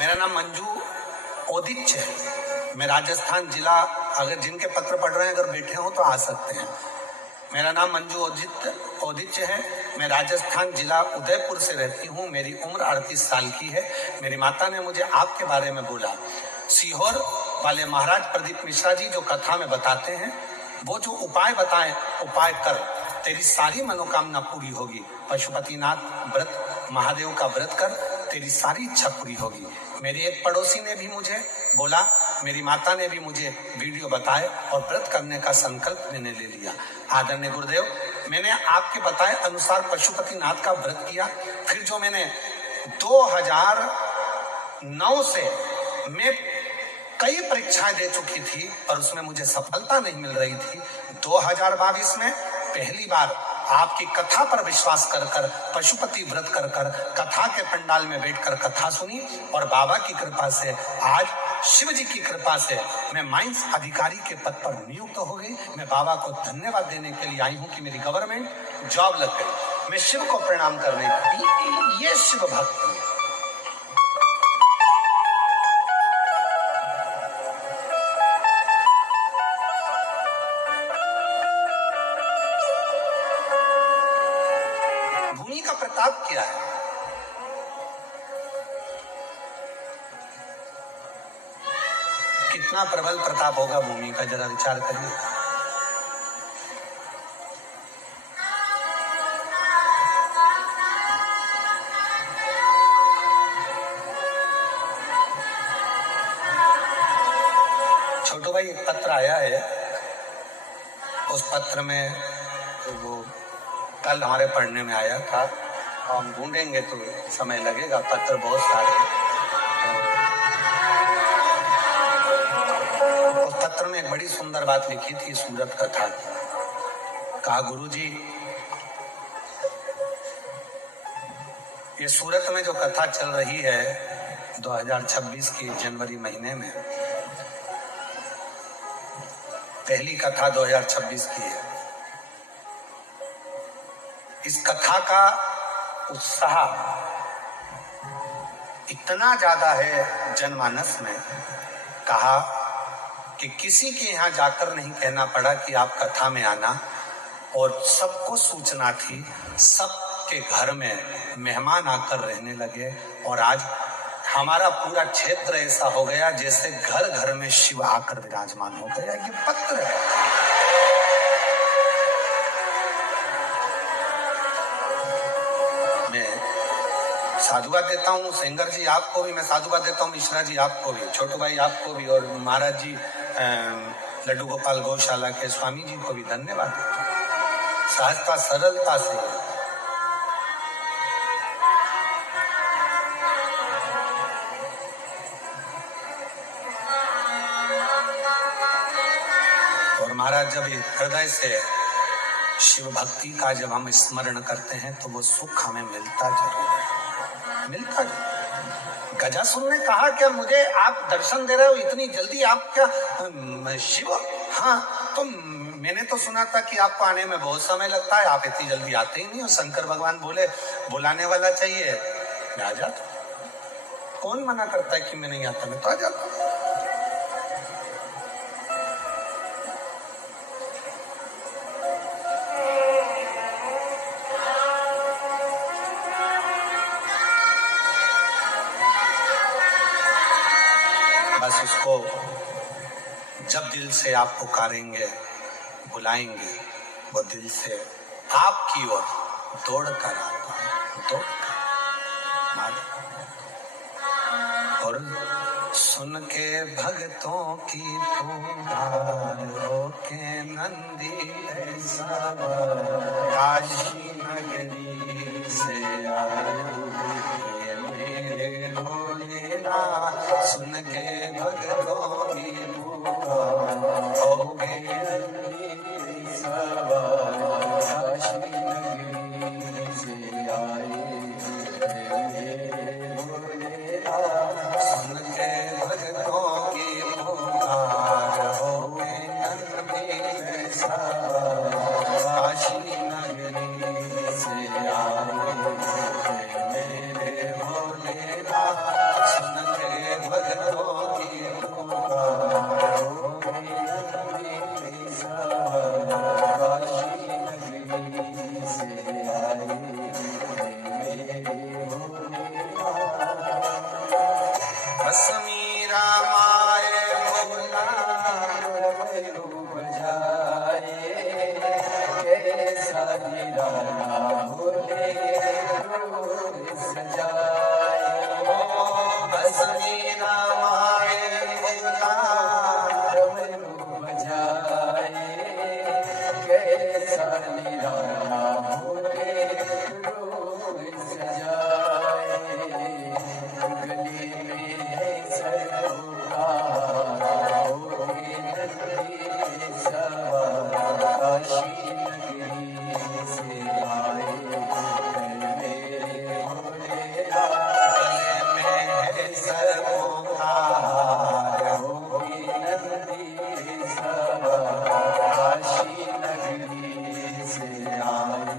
मेरा नाम मंजू ओदिच है। मैं राजस्थान जिला, अगर जिनके पत्र पढ़ रहे हैं अगर बैठे हो तो आ सकते हैं। मेरा नाम मंजू ओदिच है। मैं राजस्थान जिला उदयपुर से रहती हूँ। मेरी उम्र 38 साल की है। मेरी माता ने मुझे आपके बारे में बोला। सीहोर वाले महाराज प्रदीप मिश्रा जी जो कथा में बताते हैं, वो जो उपाय बताएं, उपाय कर, तेरी सारी मनोकामना पूरी होगी। पशुपतिनाथ व्रत, महादेव का व्रत कर, तेरी सारी इच्छा पूरी होगी। मेरी एक पड़ोसी ने भी मुझे बोला, मेरी माता ने भी मुझे वीडियो बताए और व्रत करने का संकल्प मैंने ले लिया। आदरणीय गुरुदेव, मैंने आपके बताए अनुसार पशुपतिनाथ का व्रत किया। फिर जो मैंने 2009 से मैं कई परीक्षाएं दे चुकी थी पर उसमें मुझे सफलता नहीं मिल रही थी। 2022 में पहली बार आपकी कथा पर विश्वास कर कर, पशुपति व्रत कर कर, कथा के पंडाल में बैठकर कथा सुनी और बाबा की कृपा से, आज शिव जी की कृपा से मैं माइंस अधिकारी के पद पर नियुक्त हो गई। मैं बाबा को धन्यवाद देने के लिए आई हूं कि मेरी गवर्नमेंट जॉब लग गई। मैं शिव को प्रणाम करने की, ये शिव भक्ति है। भूमि का प्रताप क्या है? कितना प्रबल प्रताप होगा भूमि का, जरा विचार करिए। छोटू भाई, एक पत्र आया है, उस पत्र में वो कल हमारे पढ़ने में आया था। हम ढूंढेंगे तो समय लगेगा, पत्र बहुत सारे। तो उस पत्र में एक बड़ी सुंदर बात लिखी थी सूरत कथा की। कहा, गुरुजी, ये सूरत में जो कथा चल रही है 2026 की जनवरी महीने में, पहली कथा 2026 की है। इस कथा का उत्साह इतना ज्यादा है जनमानस में, कहा कि किसी के यहाँ जाकर नहीं कहना पड़ा कि आप कथा में आना, और सबको सूचना थी। सबके घर में मेहमान आकर रहने लगे और आज हमारा पूरा क्षेत्र ऐसा हो गया जैसे घर घर में शिव आकर विराजमान हो गया। ये पत्र है। साधुवाद देता हूँ सेंगर जी आपको भी, मैं साधुवाद देता हूँ मिश्रा जी आपको भी, छोटू भाई आपको भी, और महाराज जी लड्डू गोपाल गौशाला के स्वामी जी को भी धन्यवाद देता हूँ। सहजता सरलता से और महाराज जब हृदय से शिव भक्ति का जब हम स्मरण करते हैं तो वो सुख हमें मिलता जरूर है, मिलता है। गजासुर ने कहा, क्या मुझे आप दर्शन दे रहे हो इतनी जल्दी, आप क्या शिव? हाँ, तो मैंने तो सुना था कि आपको आने में बहुत समय लगता है, आप इतनी जल्दी आते ही नहीं हो। शंकर भगवान बोले, बुलाने वाला चाहिए, मैं आ जाता हूं। कौन मना करता है कि मैं नहीं आता? मैं तो आ जाता हूं। बस उसको जब दिल से आप पुकारेंगे, बुलाएंगे, वो दिल से आपकी ओर दौड़ कर आता है, दौड़ और सुन के भक्तों की पुकार होके नंदी काशी नगरी से आए मेरे भोलेनाथ। सुन के भक्तों की पुकार होके नंदी काशी नगरी से आए मेरे भोलेनाथ। सुन के भक्तों की पुकार होके नंदी काशी नगरी से आए मेरे भोलेनाथ। सुन के भस्मी रामाय भोला रूप जाए कैसा निराला भोले रूप सजाए भस्मी रामाय भोला रूप जाए कैसा निराला भोले रूप सजाए गली में है सरोकार होके नंदी सवार काशी नगरी से आए मेरे भोलेनाथ गले में है सरोकार होके नंदी सवार काशी नगरी से आए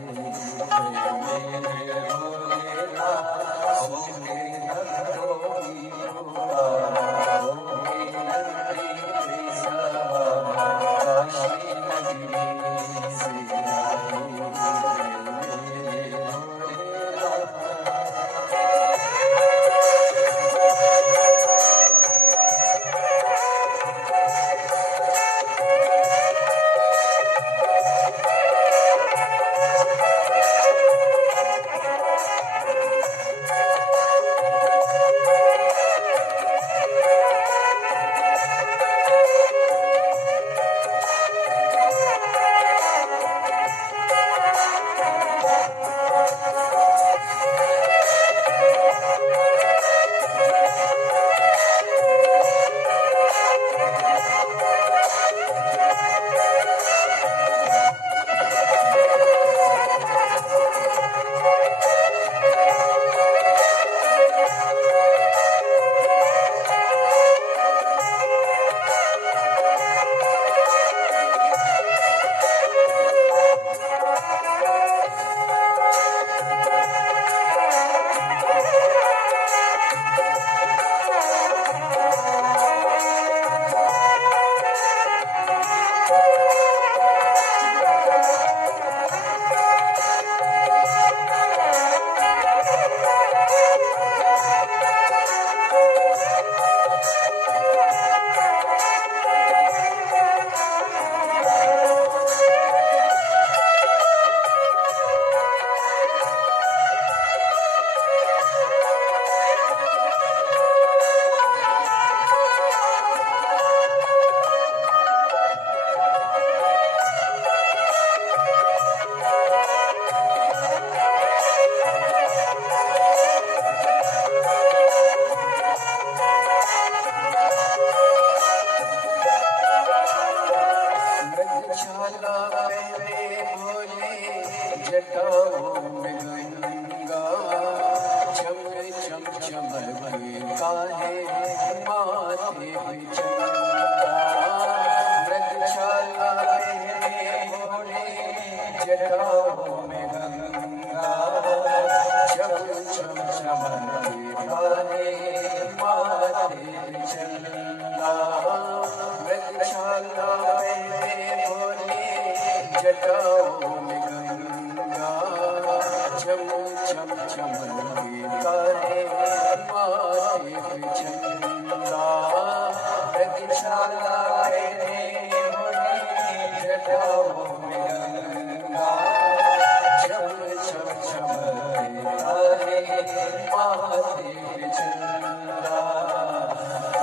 मेरे भोलेनाथ होके नंदों की पुकार होके नंदी सवार काशी नगरी से आए मेरे भोलेनाथ गजशाला पहले भोले जटाओं में गंगा चम चम चमके काहे माथे पे चंदा गजशाला पहले भोले जटाओं में गंगा चम चम चमके काहे माथे पे चंदा गजशाला पहले भोले जटाओं में गंगा चम चम चमके काहे माथे पे चंदा गजशाला पहले भोले जटाओं में गंगा चम चम चमके काहे माथे पे चंदा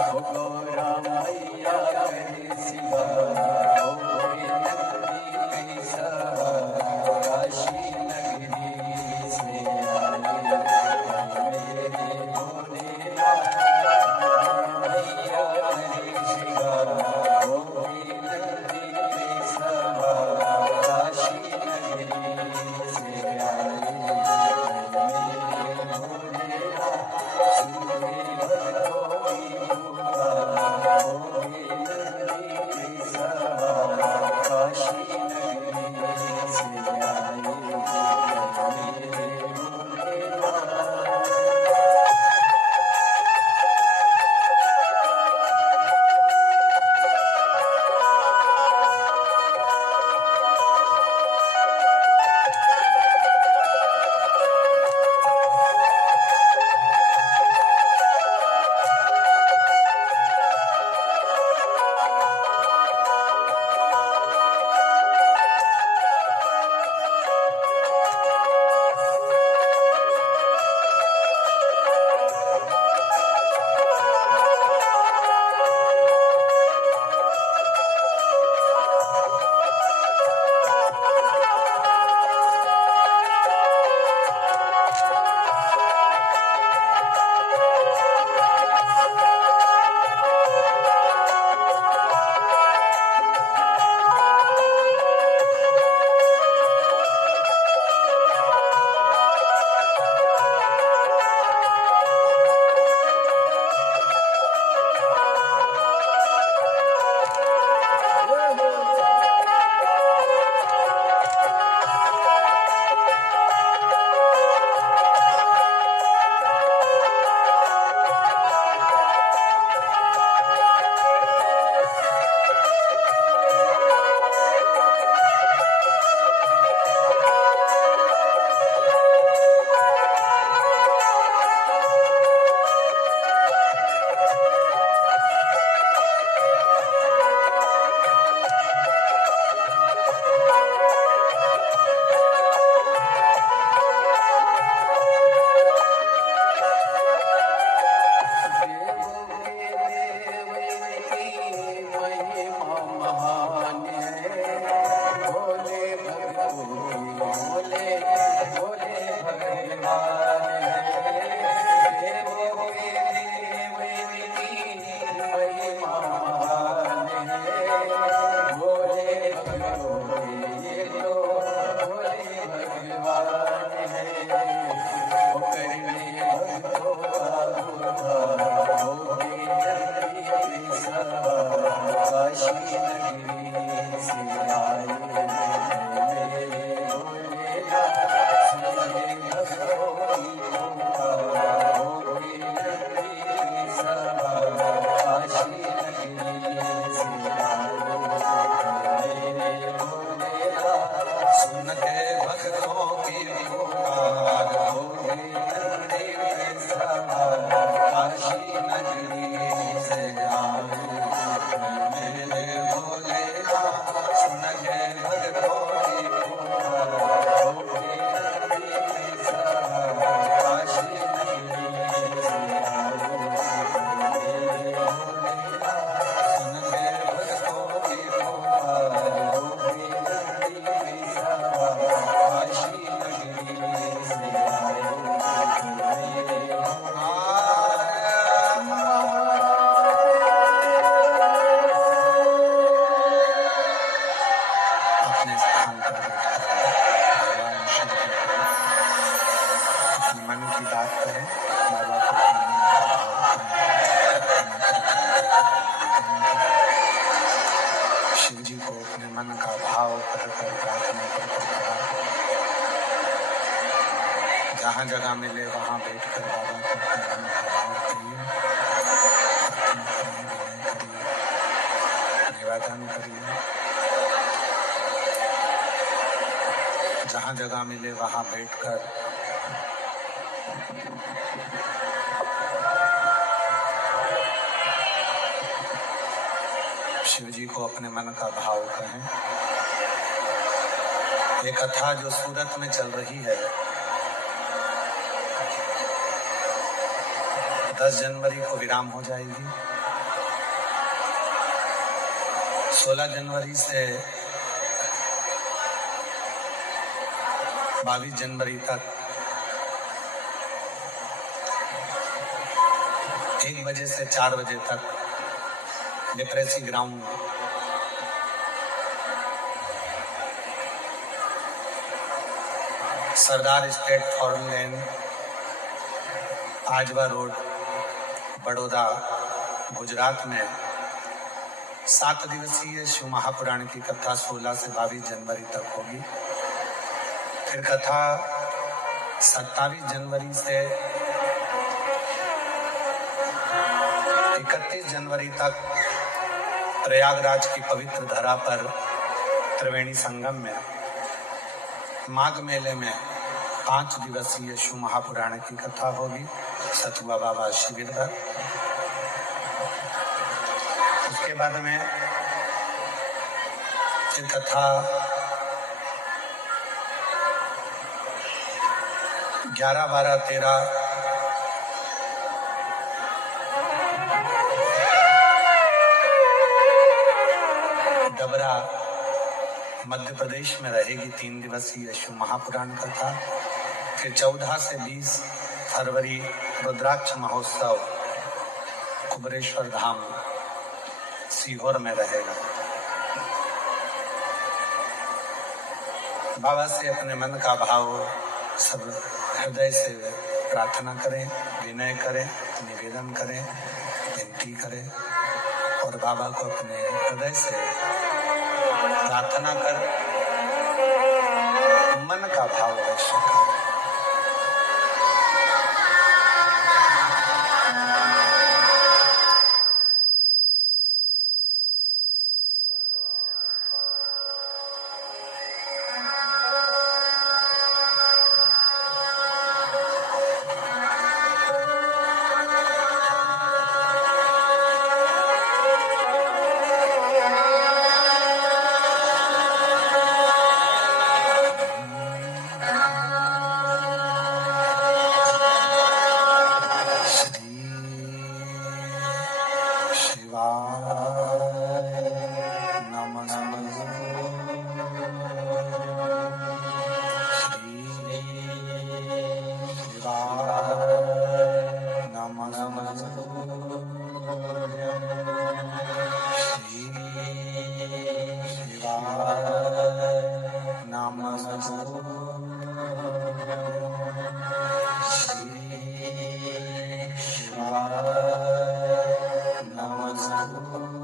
ओ गौरा मैया करे सिवा होके नंदी सवार काशी नगरी से आए मेरे भोलेनाथ मैया करे सिवा होके नंदी सवार काशी नगरी से आए मेरे भोलेनाथ नगरी से आए मेरे भोलेनाथ सुन के भक्तों की पुकार होके नगरी सहाय काशी नगरी से आए मेरे भोलेनाथ सुन के भक्तों की पुकार होके नगरी सहाय काशी नगरी से आए अपने स्थान पर बैठकर भगवान शिव जी को अपने मन की बात करें। बाबा को अपने मन का भाव करें। शिव जी को अपने मन का भाव कहकर प्रार्थना कर जहाँ जगह मिले वहाँ बैठकर बाबा को अपने मन का भाव करिए, प्रार्थना करिए, निवेदन करिए। जहाँ जगह मिले वहाँ बैठकर शिव जी को अपने मन का भाव कहें। ये कथा जो सूरत में चल रही है 10 जनवरी को विराम हो जाएगी। 16 जनवरी से 22 जनवरी तक 1 बजे से 4 बजे तक लिटरेसी ग्राउंड सरदार स्टेट फॉरेन लैंड आजवा रोड बड़ौदा गुजरात में 7 दिवसीय शिव महापुराण की कथा 16 से 22 जनवरी तक होगी। फिर कथा 27 जनवरी से 31 जनवरी तक प्रयागराज की पवित्र धरा पर त्रिवेणी संगम में माघ मेले में 5 दिवसीय शिव महापुराण की कथा होगी सतुआ बाबा शिविर पर। उसके बाद में फिर कथा 11, 12, 13 डबरा मध्य प्रदेश में रहेगी 3 दिवसीय शिव महापुराण कथा। फिर 14 से 20 फरवरी रुद्राक्ष महोत्सव कुबरेश्वर धाम सीहोर में रहेगा। बाबा से अपने मन का भाव सब हृदय से प्रार्थना करें, विनय करें, निवेदन करें, विनती करें और बाबा को अपने हृदय से प्रार्थना कर मन का भाव अवश्य करें। नमः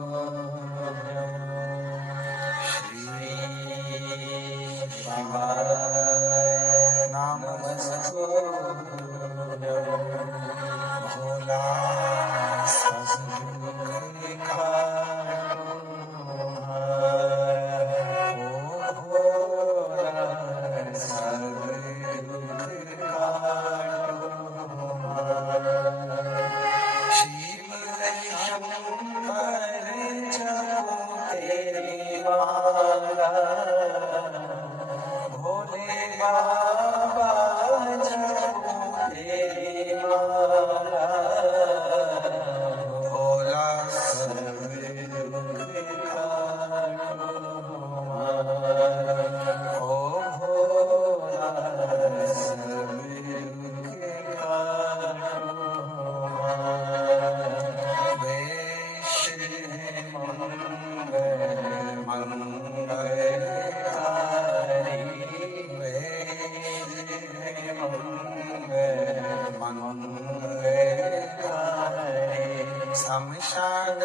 शमशान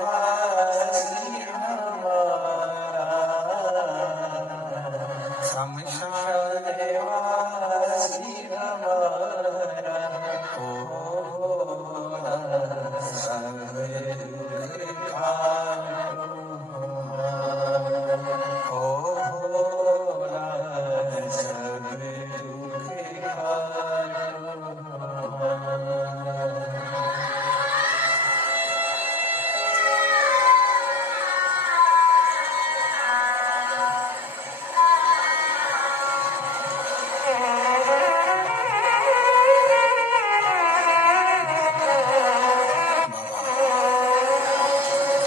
वासी हमारा, शमशान वासी हमारा, होना सब दुख होना सब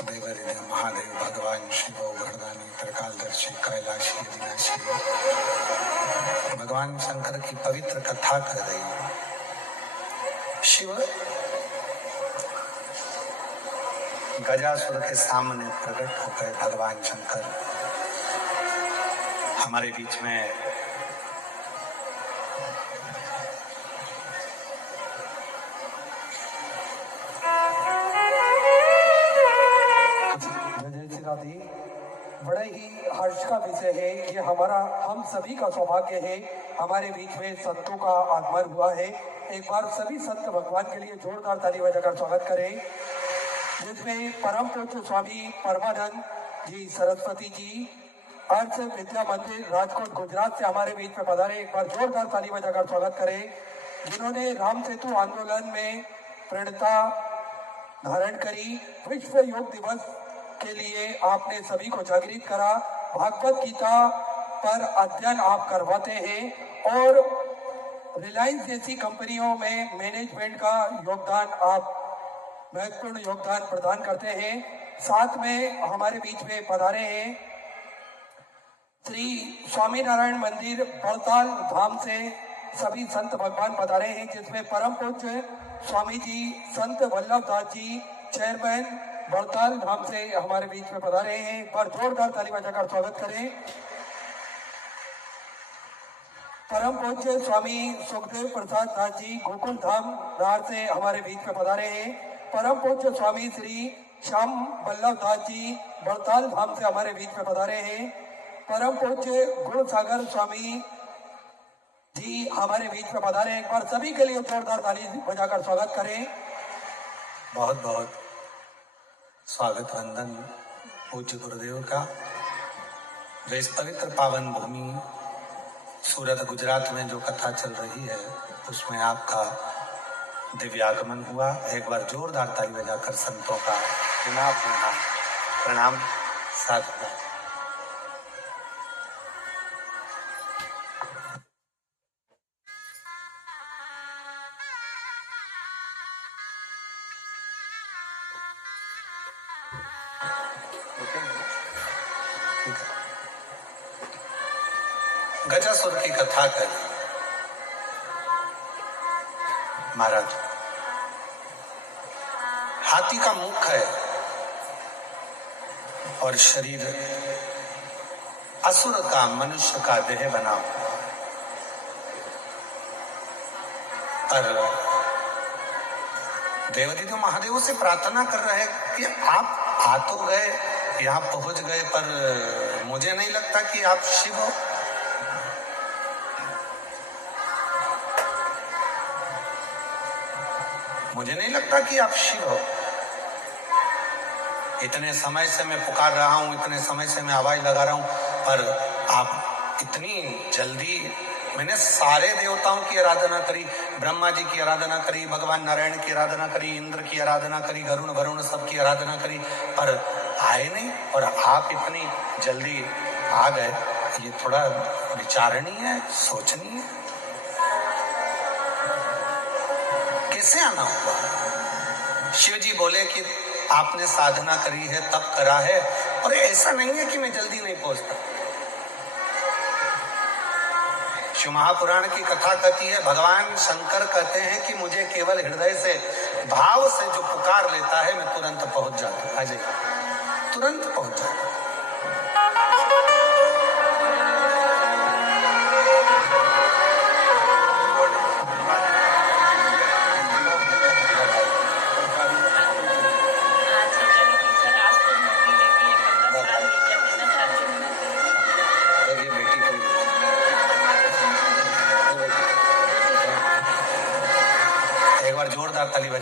देवरिद महादेव भगवान शिव घरदानी त्रिकालदर्शी कैलाशी अविनाशी भगवान शंकर की पवित्र कथा कर रही है। शिव गजासुर के सामने प्रकट हो गए। भगवान शंकर हमारे बीच में राधे, बड़े ही हर्ष का विषय है। ये हमारा हम सभी का सौभाग्य है, हमारे बीच में संतों का आगमन हुआ है। एक बार सभी संत भगवान के लिए जोरदार ताली बजाकर स्वागत करें, जिसमें परम पूज्य स्वामी परमानंद जी सरस्वती जी अर्थ विद्या मंदिर राजकोट गुजरात से हमारे बीच में पधारे। एक बार जोरदार ताली बजाकर स्वागत करें, जिन्होंने राम सेतु आंदोलन में प्रणता धारण करी। विश्व योग दिवस के लिए आपने सभी को जागृत करा। भागवत गीता पर अध्ययन आप करवाते हैं और रिलायंस जैसी कंपनियों में मैनेजमेंट का योगदान आप महत्वपूर्ण योगदान प्रदान करते हैं। साथ में हमारे बीच में पधारे हैं श्री स्वामीनारायण मंदिर बड़ताल धाम से सभी संत भगवान पधारे हैं, जिसमें परम पूज्य स्वामी जी संत वल्लभ दास जी चेयरमैन बड़ताल धाम से हमारे बीच में पधारे हैं। एक बार जोरदार ताली बजाकर स्वागत करें। परम पूज्य स्वामी सुखदेव प्रसाद दास जी गोकुल धाम रार से हमारे बीच में पधारे हैं। परम पूज्य स्वामी श्री श्याम वल्लभ दास जी बड़ताल धाम से हमारे बीच में पधारे हैं। परम पूज्य गुण सागर स्वामी जी हमारे बीच में पधारे हैं। एक बार सभी के लिए जोरदार ताली बजाकर स्वागत करें। बहुत बहुत स्वागत वंदन पूज्य गुरुदेव का। जो इस पवित्र पावन भूमि सूरत गुजरात में जो कथा चल रही है उसमें आपका दिव्यागमन हुआ। एक बार जोरदार ताली बजाकर संतों का पुनः प्रणाम साधना। गजासुर की कथा करी महाराज। हाथी का मुख है और शरीर असुर का मनुष्य का देह बना हुआ। पर देवदेव महादेव से प्रार्थना कर रहे कि आप आ तो गए, यहाँ पहुंच गए, पर मुझे नहीं लगता कि आप शिव हो। मुझे नहीं लगता कि आप शिव हो। इतने समय से मैं पुकार रहा हूं, इतने समय से मैं आवाज लगा रहा हूं, पर आप इतनी जल्दी। मैंने सारे देवताओं की आराधना करी, ब्रह्मा जी की आराधना करी, भगवान नारायण की आराधना करी, इंद्र की आराधना करी, गरुण वरुण सबकी आराधना करी, पर आए नहीं। और आप इतनी जल्दी आ गए, ये थोड़ा विचारणीय है, सोचनीय है। कैसे आना हुआ? शिव जी बोले कि आपने साधना करी है, तप करा है, और ऐसा नहीं है कि मैं जल्दी नहीं पहुंचता। शिव महापुराण की कथा कहती है, भगवान शंकर कहते हैं कि मुझे केवल हृदय से भाव से जो पुकार लेता है मैं तुरंत पहुंच जाता हूं। अजय तुरंत पहुंच जाता हूं।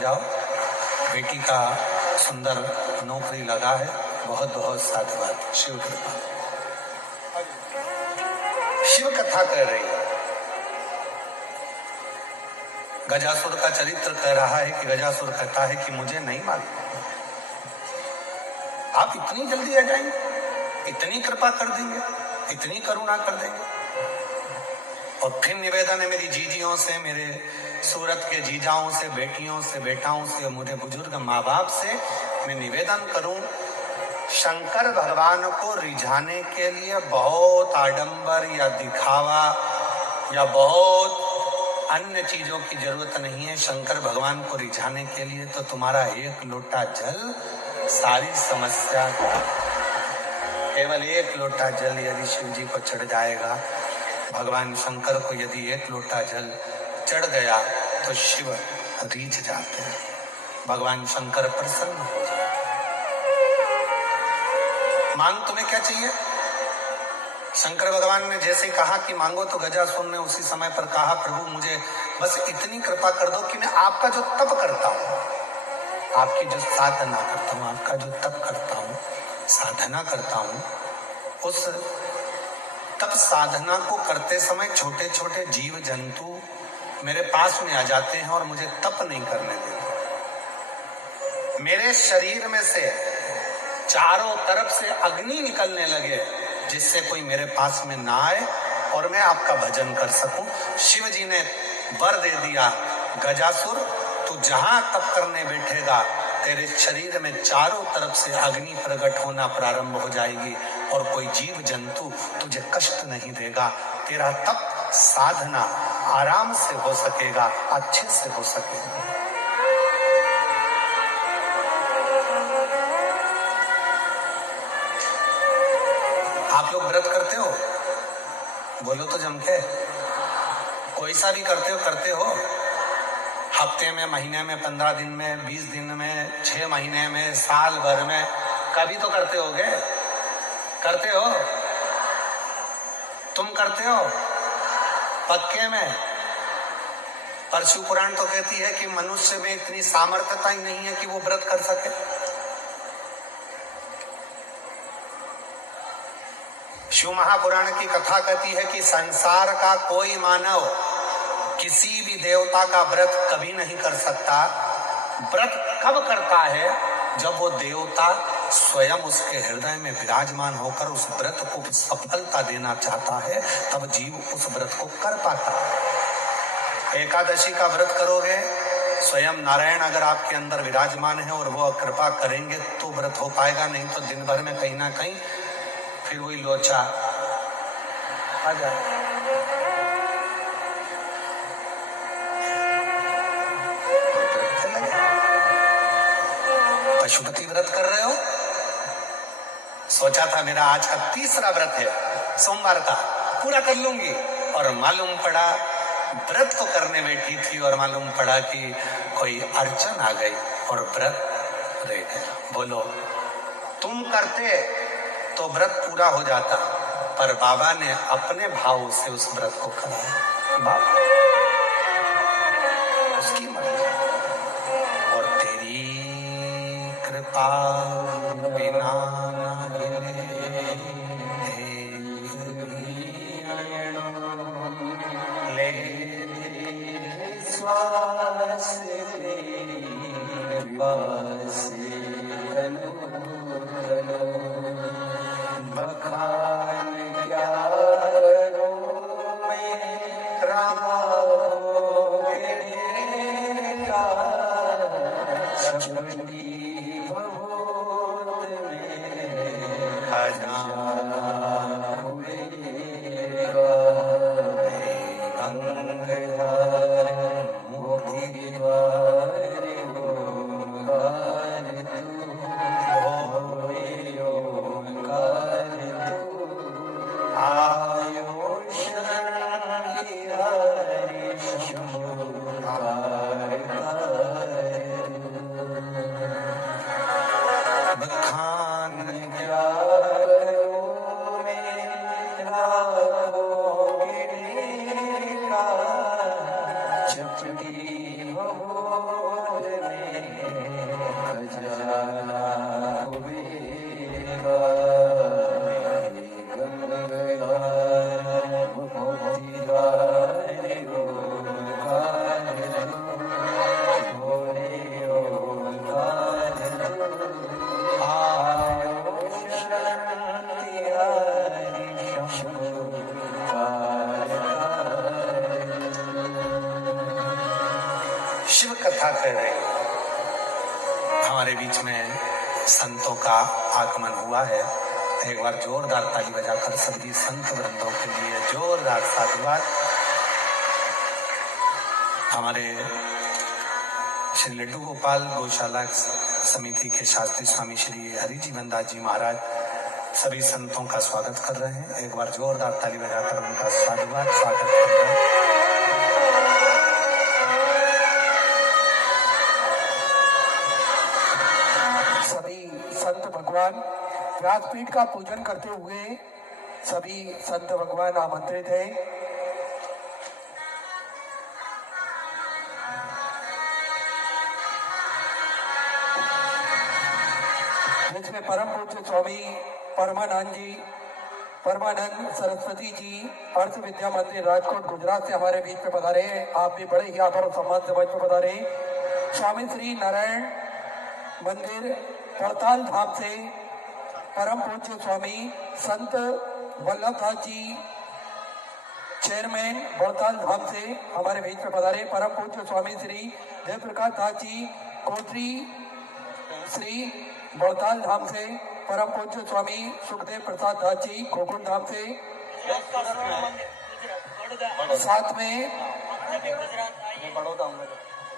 जाओ, बेटी का सुंदर नौकरी लगा है, बहुत बहुत साधुवाद, शिव कृपा। शिव कथा कह रही है, गजासुर का चरित्र कह रहा है कि गजासुर कहता है कि मुझे नहीं मालूम आप इतनी जल्दी आ जाएंगे, इतनी कृपा कर देंगे, इतनी करुणा कर देंगे। और फिर निवेदन है मेरी जीजियों से, मेरे सूरत के जीजाओं से, बेटियों से, बेटाओं से, मुझे बुजुर्ग माँ बाप से मैं निवेदन करूं, शंकर भगवान को रिझाने के लिए बहुत आडंबर या दिखावा या बहुत अन्य चीजों की जरूरत नहीं है। शंकर भगवान को रिझाने के लिए तो तुम्हारा एक लोटा जल सारी समस्या का, केवल एक लोटा जल यदि शिव जी को चढ़ जाएगा, भगवान शंकर को यदि एक लोटा जल चढ़ गया तो शिव रीझ जाते हैं, भगवान शंकर प्रसन्न हो जाते हैं। मांग तुम्हें क्या चाहिए? शंकर भगवान ने जैसे कहा कि मांगो, तो गजासुर ने उसी समय पर कहा, प्रभु मुझे बस इतनी कृपा कर दो कि मैं आपका जो तप करता हूँ, आपकी जो साधना करता हूँ, आपका जो तप करता हूँ, साधना करता हूँ, उस तप साधना को करते समय छोटे छोटे जीव जंतु मेरे पास में आ जाते हैं और मुझे तप नहीं करने देते। मेरे शरीर में से चारों तरफ से अग्नि निकलने लगे, जिससे कोई मेरे पास में ना आए और मैं आपका भजन कर सकूं। शिव जी ने वर दे दिया, गजासुर तू जहां तप करने बैठेगा, तेरे शरीर में चारों तरफ से अग्नि प्रकट होना प्रारंभ हो जाएगी और कोई जीव जंतु तुझे कष्ट नहीं देगा। तेरा तप साधना आराम से हो सकेगा, अच्छे से हो सकेगा। आप लोग व्रत करते हो? बोलो तो जम के। कोई सा भी करते हो? हफ्ते में, महीने में, 15 दिन में, 20 दिन में, 6 महीने में, साल भर में, कभी तो करते होगे। करते हो? तुम करते हो पक्के में? पर शिव पुराण तो कहती है कि मनुष्य में इतनी सामर्थ्यता ही नहीं है कि वो व्रत कर सके। शिव महापुराण की कथा कहती है कि संसार का कोई मानव किसी भी देवता का व्रत कभी नहीं कर सकता। व्रत कब करता है? जब वो देवता स्वयं उसके हृदय में विराजमान होकर उस व्रत को सफलता देना चाहता है, तब जीव उस व्रत को कर पाता है। एकादशी का व्रत करोगे, स्वयं नारायण अगर आपके अंदर विराजमान है और वो कृपा करेंगे तो व्रत हो पाएगा, नहीं तो दिन भर में कहीं ना कहीं फिर वही लोचा आ जाए। पशुपति व्रत कर रहे हो? सोचा था मेरा आज का तीसरा व्रत है, सोमवार का पूरा कर लूंगी, और मालूम पड़ा व्रत को करने बैठी थी और मालूम पड़ा कि कोई अड़चन आ गई और व्रत रह गया। बोलो, तुम करते तो व्रत पूरा हो जाता, पर बाबा ने अपने भाव से उस व्रत को कराया। बाबा उसकी मर्जी, और तेरी कृपा बिना न ले श्वास तेरी कृपा से तनु तनु, बखान क्या करूं मैं रामा का, चपटी भभूत में खजाना हुएगा, गंगाधर मुक्ति द्वार ओंकार तू, ओंकार तू, आयुष हरि शंभुकार बखान क्या क्या कह रहे, हमारे बीच में संतों का आगमन हुआ है। एक बार जोरदार ताली बजाकर सभी संत वृंदों के लिए जोरदार साधुवाद। हमारे श्री लड्डू गोपाल गौशाला समिति के शास्त्री स्वामी श्री हरिजीवन दास जी महाराज सभी संतों का स्वागत कर रहे हैं। एक बार जोरदार ताली बजाकर उनका साधुवाद स्वागत कर रहे हैं। सभी संत भगवान व्यासपीठ का पूजन करते हुए सभी संत भगवान आमंत्रित हैं। जिसमें परम पूज्य स्वामी परमानंद सरस्वती जी अर्थ विद्या मंदिर राजकोट गुजरात से हमारे बीच में पधारे हैं। आप भी बड़े ही आदर और सम्मान से मंच में पधारे। स्वामी श्री नारायण मंदिर पड़ताल धाम से परम पूज्य स्वामी संत वल्लभदास जी चेयरमैन बड़ताल धाम से हमारे बीच में पधारे। परम पूज्य स्वामी श्री जयप्रकाश दास जी कोटरी श्री बड़ताल धाम से परम पूज्य स्वामी सुखदेव प्रसाद दास जी गोकुल धाम से, साथ में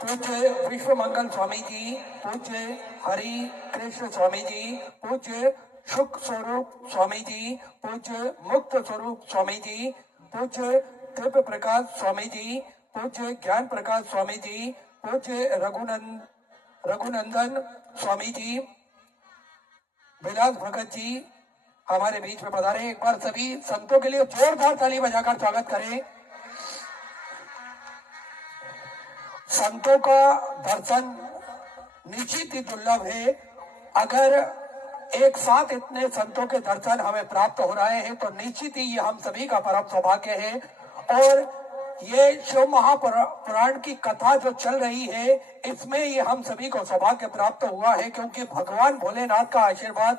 पूज्य विश्व मंगल स्वामी जी, पूज्य हरि कृष्ण स्वामी जी, पूज्य सुख स्वरूप स्वामी जी, पूज्य मुक्त स्वरूप स्वामी जी, पूज्य दिव्य प्रकाश स्वामी जी, पूज्य ज्ञान प्रकाश स्वामी जी, पूज्य रघुनंदन स्वामी जी, विलास भगत जी हमारे बीच में पधारे। एक बार सभी संतों के लिए जोरदार ताली बजाकर स्वागत करें। संतों का दर्शन निश्चित ही दुर्लभ है। अगर एक साथ इतने संतों के दर्शन हमें प्राप्त हो रहे हैं तो निश्चित ही ये हम सभी का परम सौभाग्य है। और ये शिव महापुराण की कथा जो चल रही है इसमें ये हम सभी को सौभाग्य प्राप्त हुआ है, क्योंकि भगवान भोलेनाथ का आशीर्वाद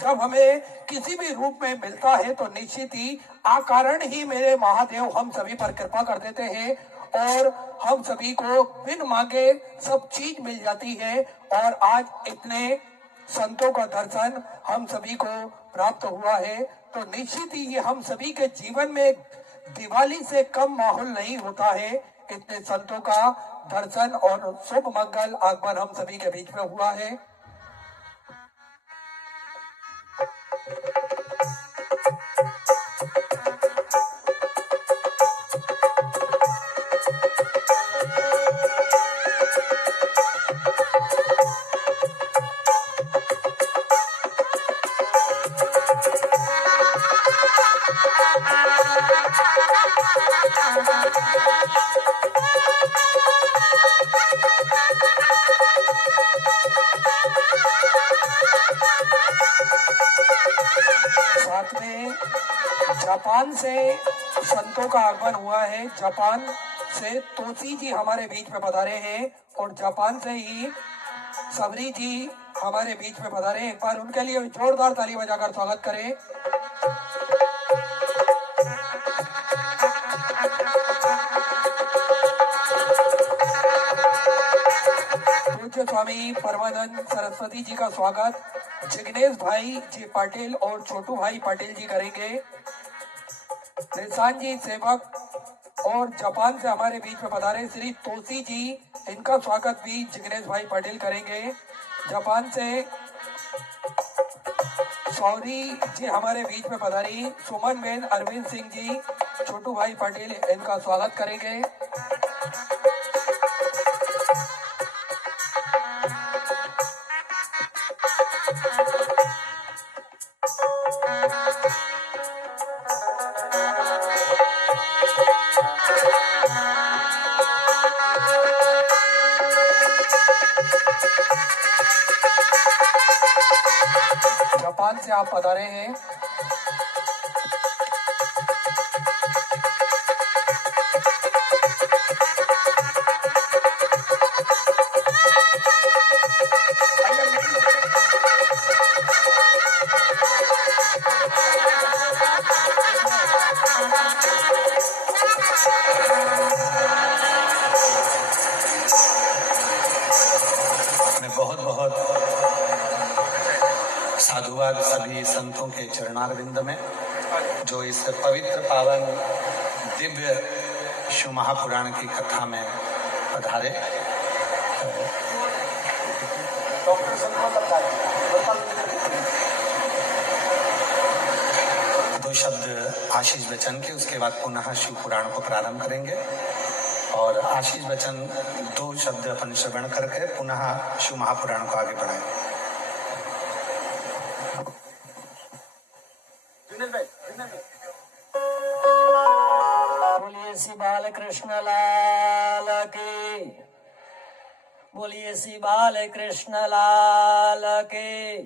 जब हमें किसी भी रूप में मिलता है तो निश्चित ही अकारण ही मेरे महादेव हम सभी पर कृपा कर देते हैं और हम सभी को बिन मांगे सब चीज मिल जाती है। और आज इतने संतों का दर्शन हम सभी को प्राप्त हुआ है तो निश्चित ही ये हम सभी के जीवन में दिवाली से कम माहौल नहीं होता है। इतने संतों का दर्शन और शुभ मंगल आगमन हम सभी के बीच में हुआ है। साथ में जापान से संतों का आगमन हुआ है। जापान से तोसी जी हमारे बीच में पधारे हैं और जापान से ही सबरी जी हमारे बीच में पधारे। एक बार उनके लिए जोरदार ताली बजाकर स्वागत करें। पूज्य स्वामी परमानंद सरस्वती जी का स्वागत जिग्नेश भाई जी पाटिल और छोटू भाई पाटिल जी करेंगे। निशान जी सेवक और जापान से हमारे बीच में पधारे श्री तोसी जी, इनका स्वागत भी जिग्नेश भाई पाटिल करेंगे। जापान से सौरी जी हमारे बीच में पधारी। सुमन बेन अरविंद सिंह जी छोटू भाई पाटिल इनका स्वागत करेंगे। जापान से आप पधारे हैं। साधुवाद सभी संतों के चरणारविंद में जो इस पवित्र पावन दिव्य शिव महापुराण की कथा में पधारे। दो शब्द आशीष बचन के, उसके बाद पुनः शिव पुराण को प्रारंभ करेंगे और आशीष बचन 2 शब्द अपन श्रवण करके पुनः शिव महापुराण को आगे बढ़ाएंगे। बोलिए श्री बालकृष्ण लाल की, बोलिए श्री बालकृष्ण लाल की।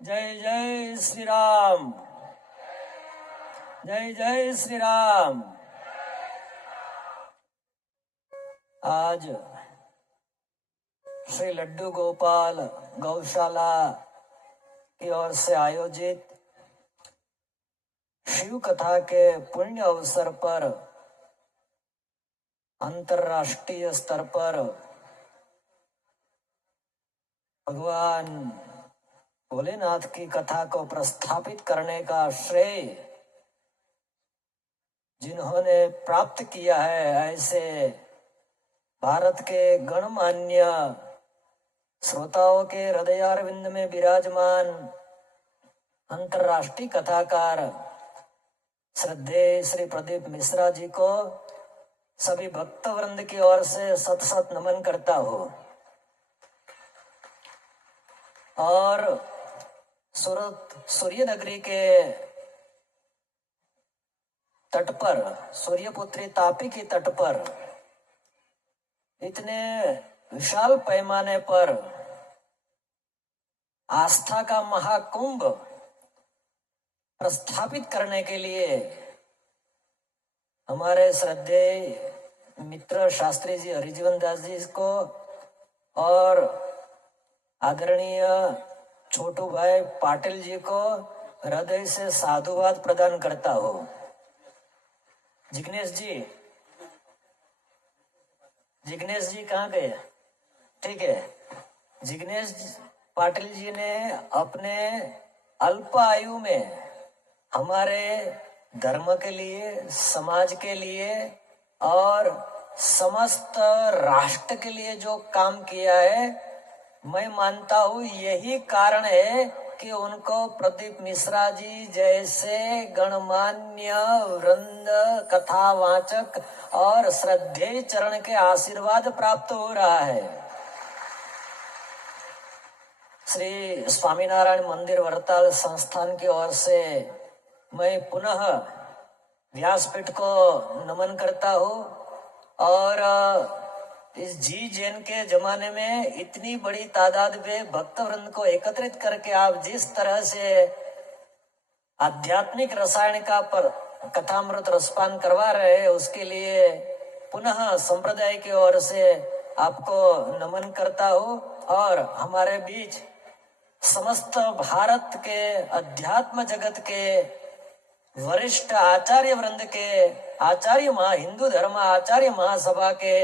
जय जय श्री राम, जय जय श्री राम। आज श्री लड्डू गोपाल गौशाला की ओर से आयोजित शिव कथा के पुण्य अवसर पर अंतर्राष्ट्रीय स्तर पर भगवान भोलेनाथ की कथा को प्रस्थापित करने का श्रेय जिन्होंने प्राप्त किया है, ऐसे भारत के गणमान्य श्रोताओं के हृदयारविंद में विराजमान अंतर्राष्ट्रीय कथाकार श्रद्धेय श्री प्रदीप मिश्रा जी को सभी भक्त वृंद की ओर से सत सत नमन करता हूँ। और सूर्य नगरी के तट पर, सूर्यपुत्री तापी के तट पर इतने विशाल पैमाने पर आस्था का महाकुंभ प्रस्थापित करने के लिए हमारे श्रद्धेय मित्र शास्त्री जी हरिजीवन दास जी को और आदरणीय छोटू भाई पाटिल जी को हृदय से साधुवाद प्रदान करता हूँ। जिग्नेश जी कहाँ गए? ठीक है, जिग्नेश पाटिल जी ने अपने अल्प आयु में हमारे धर्म के लिए, समाज के लिए और समस्त राष्ट्र के लिए जो काम किया है, मैं मानता हूँ यही कारण है कि उनको प्रदीप मिश्रा जी जैसे गणमान्य वृंद, कथावाचक और श्रद्धेय चरण के आशीर्वाद प्राप्त हो रहा है। श्री स्वामीनारायण मंदिर वरताल संस्थान की ओर से मैं पुनः व्यासपीठ को नमन करता हूँ और इस जी जैन के जमाने में इतनी बड़ी तादाद में भक्त वृंद को एकत्रित करके आप जिस तरह से आध्यात्मिक रसायन का पर कथामृत रसपान करवा रहे हैं, उसके लिए पुनः संप्रदाय की ओर से आपको नमन करता हूँ। और हमारे बीच समस्त भारत के अध्यात्म जगत के वरिष्ठ आचार्य वृंद के हिंदू धर्म आचार्य महासभा के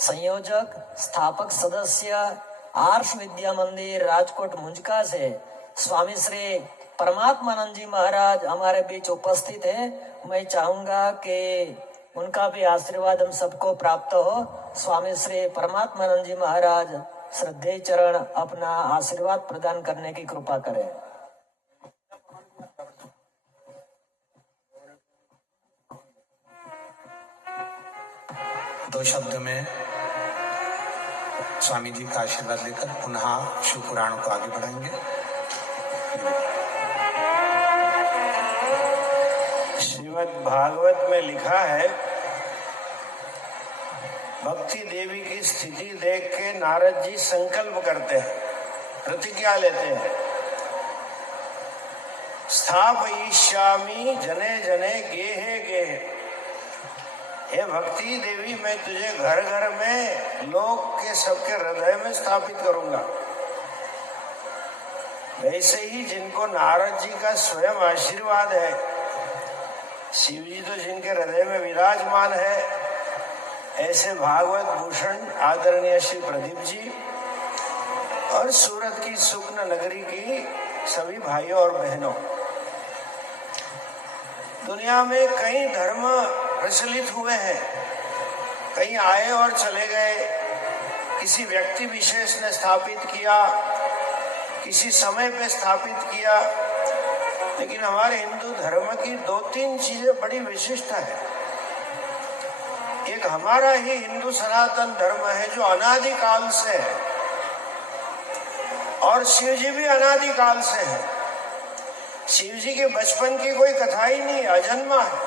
संयोजक, स्थापक सदस्य, आर्ष विद्या मंदिर राजकोट मुंजका से स्वामी श्री परमात्मानंद जी महाराज हमारे बीच उपस्थित है। मैं चाहूंगा कि उनका भी आशीर्वाद हम सबको प्राप्त हो। स्वामी श्री परमात्मानंद जी महाराज श्रद्धेय चरण अपना आशीर्वाद प्रदान करने की कृपा करें। दो शब्द में स्वामी जी का आशीर्वाद लेकर पुनः शिव पुराण को आगे बढ़ाएंगे। श्रीमद् भागवत में लिखा है, भक्ति देवी की स्थिति देख के नारद जी संकल्प करते हैं, प्रतिज्ञा लेते हैं। स्थापयिष्यामि जने जने गेहे गेहे। हे भक्ति देवी, मैं तुझे घर घर में लोक के सबके हृदय में स्थापित करूंगा। वैसे ही जिनको नारद जी का स्वयं आशीर्वाद है, शिव जी तो जिनके हृदय में विराजमान है, ऐसे भागवत भूषण आदरणीय श्री प्रदीप जी और सूरत की सुगन नगरी की सभी भाइयों और बहनों, दुनिया में कई धर्म प्रचलित हुए हैं, कई आए और चले गए, किसी व्यक्ति विशेष ने स्थापित किया, किसी समय पे स्थापित किया, लेकिन हमारे हिंदू धर्म की 2-3 चीजें बड़ी विशिष्ट है। एक हमारा ही हिंदू सनातन धर्म है जो अनादिकाल से है, और शिव जी भी अनादिकाल से है। शिव जी के बचपन की कोई कथा ही नहीं, अजन्मा है।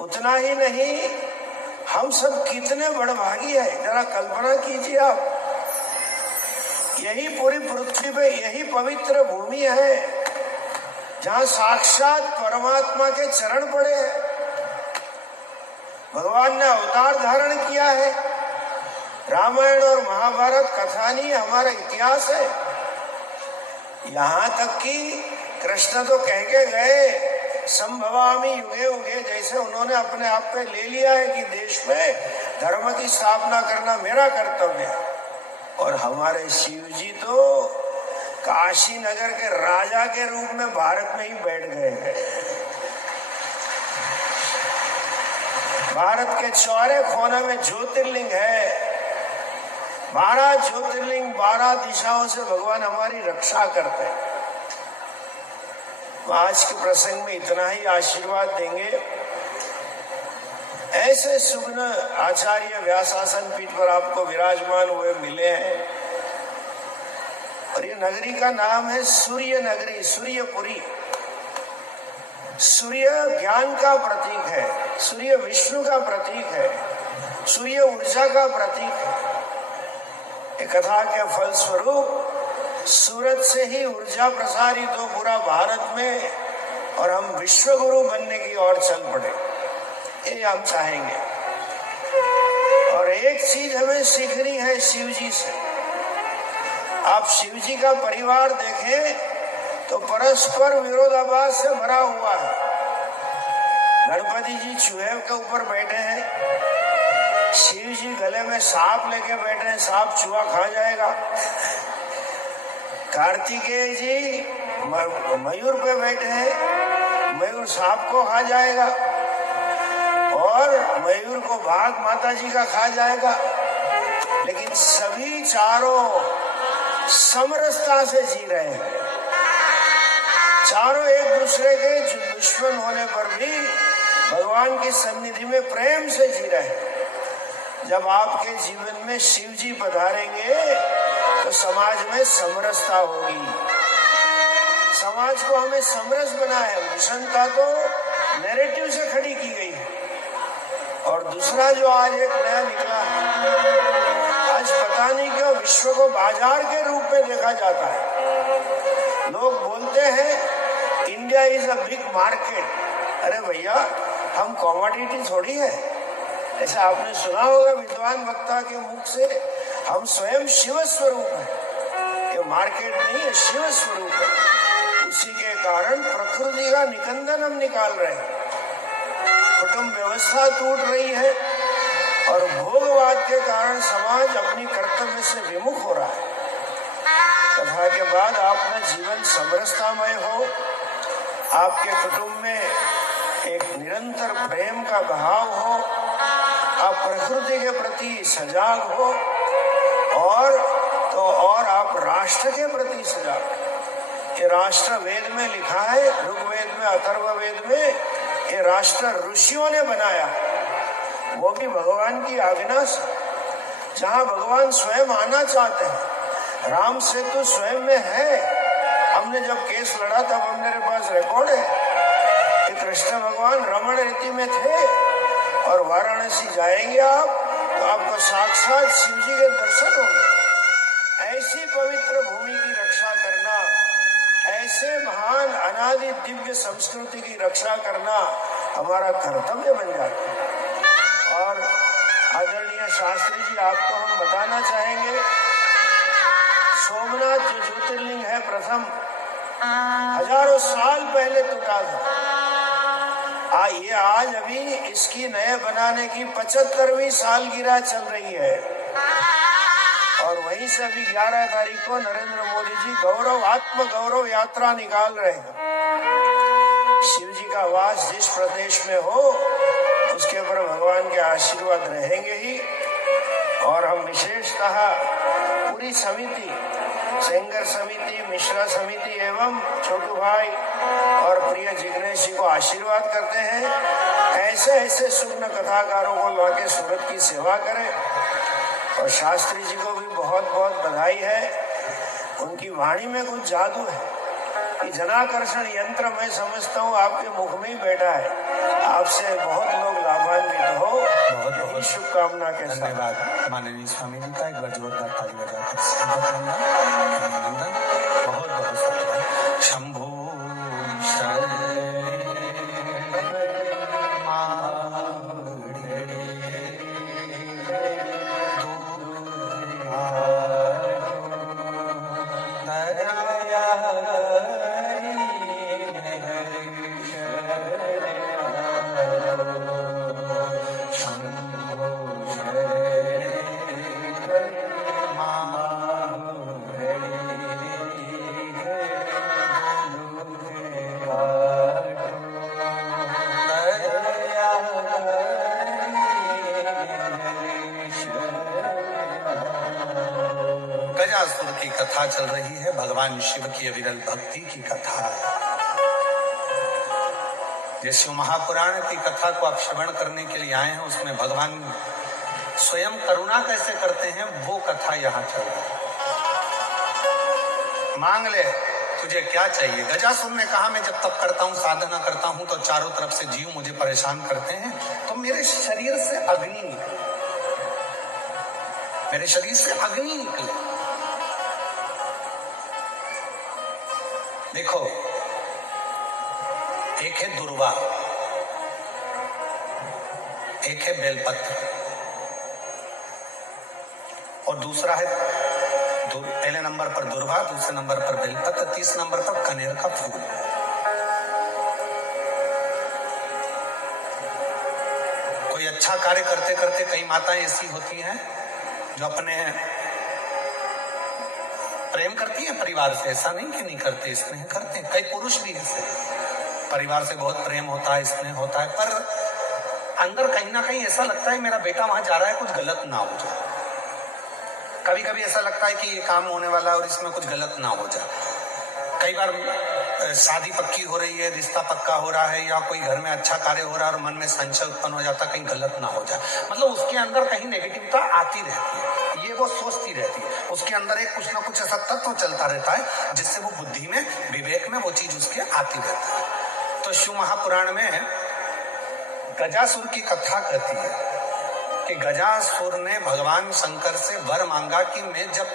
उतना ही नहीं, हम सब कितने बड़भागी है, जरा कल्पना कीजिए आप। यही पूरी पृथ्वी पे यही पवित्र भूमि है जहां साक्षात परमात्मा के चरण पड़े हैं। भगवान ने अवतार धारण किया है। रामायण और महाभारत कथा नहीं, हमारा इतिहास है। यहां तक कि कृष्ण तो कह के गए, संभवामि युगे युगे, जैसे उन्होंने अपने आप पे ले लिया है कि देश में धर्म की स्थापना करना मेरा कर्तव्य है। और हमारे शिव जी तो काशी नगर के राजा के रूप में भारत में ही बैठ गए हैं। भारत के चौरे कोने में ज्योतिर्लिंग है। 12 ज्योतिर्लिंग, 12 दिशाओं से भगवान हमारी रक्षा करते हैं। आज के प्रसंग में इतना ही आशीर्वाद देंगे। ऐसे सुगुण आचार्य व्यासासन पीठ पर आपको विराजमान हुए मिले हैं। और ये नगरी का नाम है सूर्य नगरी, सूर्यपुरी। सूर्य ज्ञान का प्रतीक है, सूर्य विष्णु का प्रतीक है, सूर्य ऊर्जा का प्रतीक है। एक कथा के फलस्वरूप सूरत से ही ऊर्जा प्रसारित हो पूरा भारत में, और हम विश्व गुरु बनने की ओर चल पड़े। ये हम चाहेंगे। और एक चीज हमें सीखनी है शिव जी से। आप शिव जी का परिवार देखें तो परस्पर विरोधाभास से भरा हुआ है। गणपति जी चूहे के ऊपर बैठे हैं, शिव जी गले में सांप लेके बैठे हैं, सांप चूहा खा जाएगा। कार्तिकेय जी मयूर पे बैठे हैं, मयूर सांप को खा जाएगा, और मयूर को बाघ माता जी का खा जाएगा। लेकिन सभी चारों समरसता से जी रहे हैं। चारों एक दूसरे के दुश्मन होने पर भी भगवान की सन्निधि में प्रेम से जी रहे हैं। जब आपके जीवन में शिव जी पधारेंगे तो समाज में समरसता होगी। समाज को हमें समरस बनाए। विषमता तो नैरेटिव से खड़ी की गई है। और दूसरा जो आज एक नया निकला है, आज पता नहीं क्यों विश्व को बाजार के रूप में देखा जाता है। लोग बोलते हैं India is a big market. अरे भैया, हम कमोडिटी थोड़ी है। ऐसा आपने सुना होगा विद्वान वक्ता के मुख से, हम स्वयं शिव स्वरूप है। ये मार्केट नहीं है, शिव स्वरूप है। उसी के कारण प्रकृति का निकंदन हम निकाल रहे हैं। कुटुंब व्यवस्था टूट रही है, और भोगवाद के कारण समाज अपनी कर्तव्य से विमुख हो रहा है। कथा के बाद आपका जीवन समरसतामय हो, आपके कुटुंब में एक निरंतर प्रेम का बहाव हो, आप प्रकृति के प्रति सजाग हो, और आप राष्ट्र के प्रति सजाग। ये राष्ट्र वेद में लिखा है, ऋग्वेद में, अथर्ववेद में, ये राष्ट्र ऋषियों ने बनाया, वो भी भगवान की आज्ञा से। जहां भगवान स्वयं आना चाहते हैं। राम सेतु स्वयं में है। हमने जब केस लड़ा तब मेरे पास रिकॉर्ड है कि कृष्ण भगवान रमण रीति में थे, और वाराणसी जाएंगे आप तो आपको साक्षात शिव जी के दर्शन होंगे। ऐसी पवित्र भूमि की रक्षा करना, ऐसे महान अनादि दिव्य संस्कृति की रक्षा करना हमारा कर्तव्य बन जाता है। और आदरणीय शास्त्री जी, आपको हम बताना चाहेंगे, सोमनाथ जो ज्योतिर्लिंग है प्रथम, हजारों साल पहले टूटा था। ये आज अभी इसकी नए बनाने की 75वीं सालगिरह चल रही है। और वहीं से अभी 11 तारीख को नरेंद्र मोदी जी आत्म गौरव यात्रा निकाल रहे हैं। शिव जी का वास जिस प्रदेश में हो उसके ऊपर भगवान के आशीर्वाद रहेंगे ही। और हम विशेषतः पूरी समिति, सेंगर समिति, मिश्रा समिति एवं छोटू भाई और प्रिय जिग्नेश जी को आशीर्वाद करते हैं ऐसे ऐसे सुग्न कथाकारों को ला के सूरत की सेवा करें। और शास्त्री जी को भी बहुत बहुत बधाई है, उनकी वाणी में कुछ जादू है कि जनाकर्षण यंत्र मैं समझता हूँ आपके मुख में ही बैठा है। आपसे बहुत लोग लाभान्वित हो, बहुत बहुत शुभकामना के साथ। धन्यवाद माननीय स्वामी जी का, एक बार जोरदार ताली बजाकर स्वागत करना। अभिनंदन, बहुत बहुत शुक्रिया। शंभू गजासुर की कथा चल रही है, भगवान शिव की अविरल भक्ति की कथा। जिस शिव महापुराण की कथा को आप श्रवण करने के लिए आए हैं, उसमें भगवान स्वयं करुणा कैसे करते हैं वो कथा यहाँ चल रही है। मांग ले तुझे क्या चाहिए। गजासुर ने कहा मैं जब तप करता हूँ, साधना करता हूँ तो चारों तरफ से जीव मुझे परेशान करते हैं, तो मेरे शरीर से अग्नि निकले, मेरे शरीर से अग्नि निकले। देखो, एक है दुर्वा, एक है बेलपत्र और दूसरा है पहले नंबर पर दुर्वा, दूसरे नंबर पर बेलपत्र, तीसरे नंबर पर कनेर का फूल। कोई अच्छा कार्य करते करते कई माताएं ऐसी होती हैं जो अपने प्रेम करती है परिवार से, ऐसा नहीं कि नहीं करते, स्नेह करते हैं। कई पुरुष भी ऐसे, परिवार से बहुत प्रेम होता है, स्नेह होता है, पर अंदर कहीं ना कहीं ऐसा लगता है मेरा बेटा वहां जा रहा है, कुछ गलत ना हो जाए। कभी कभी ऐसा लगता है कि ये काम होने वाला है और इसमें कुछ गलत ना हो जाए। कई बार शादी पक्की हो रही है, रिश्ता पक्का हो रहा है, या कोई घर में अच्छा कार्य हो रहा है और मन में संशय उत्पन्न हो जाता है कहीं गलत ना हो जाए। मतलब उसके अंदर कहीं नेगेटिवता आती रहती है, ये वो सोचती रहती है, उसके अंदर एक कुछ ना कुछ ऐसा तत्व चलता रहता है जिससे वो बुद्धि में, विवेक में वो चीज उसके आती रहती है। तो शिव महापुराण में गजासुर की कथा कहती है कि गजासुर ने भगवान शंकर से वर मांगा कि मैं जब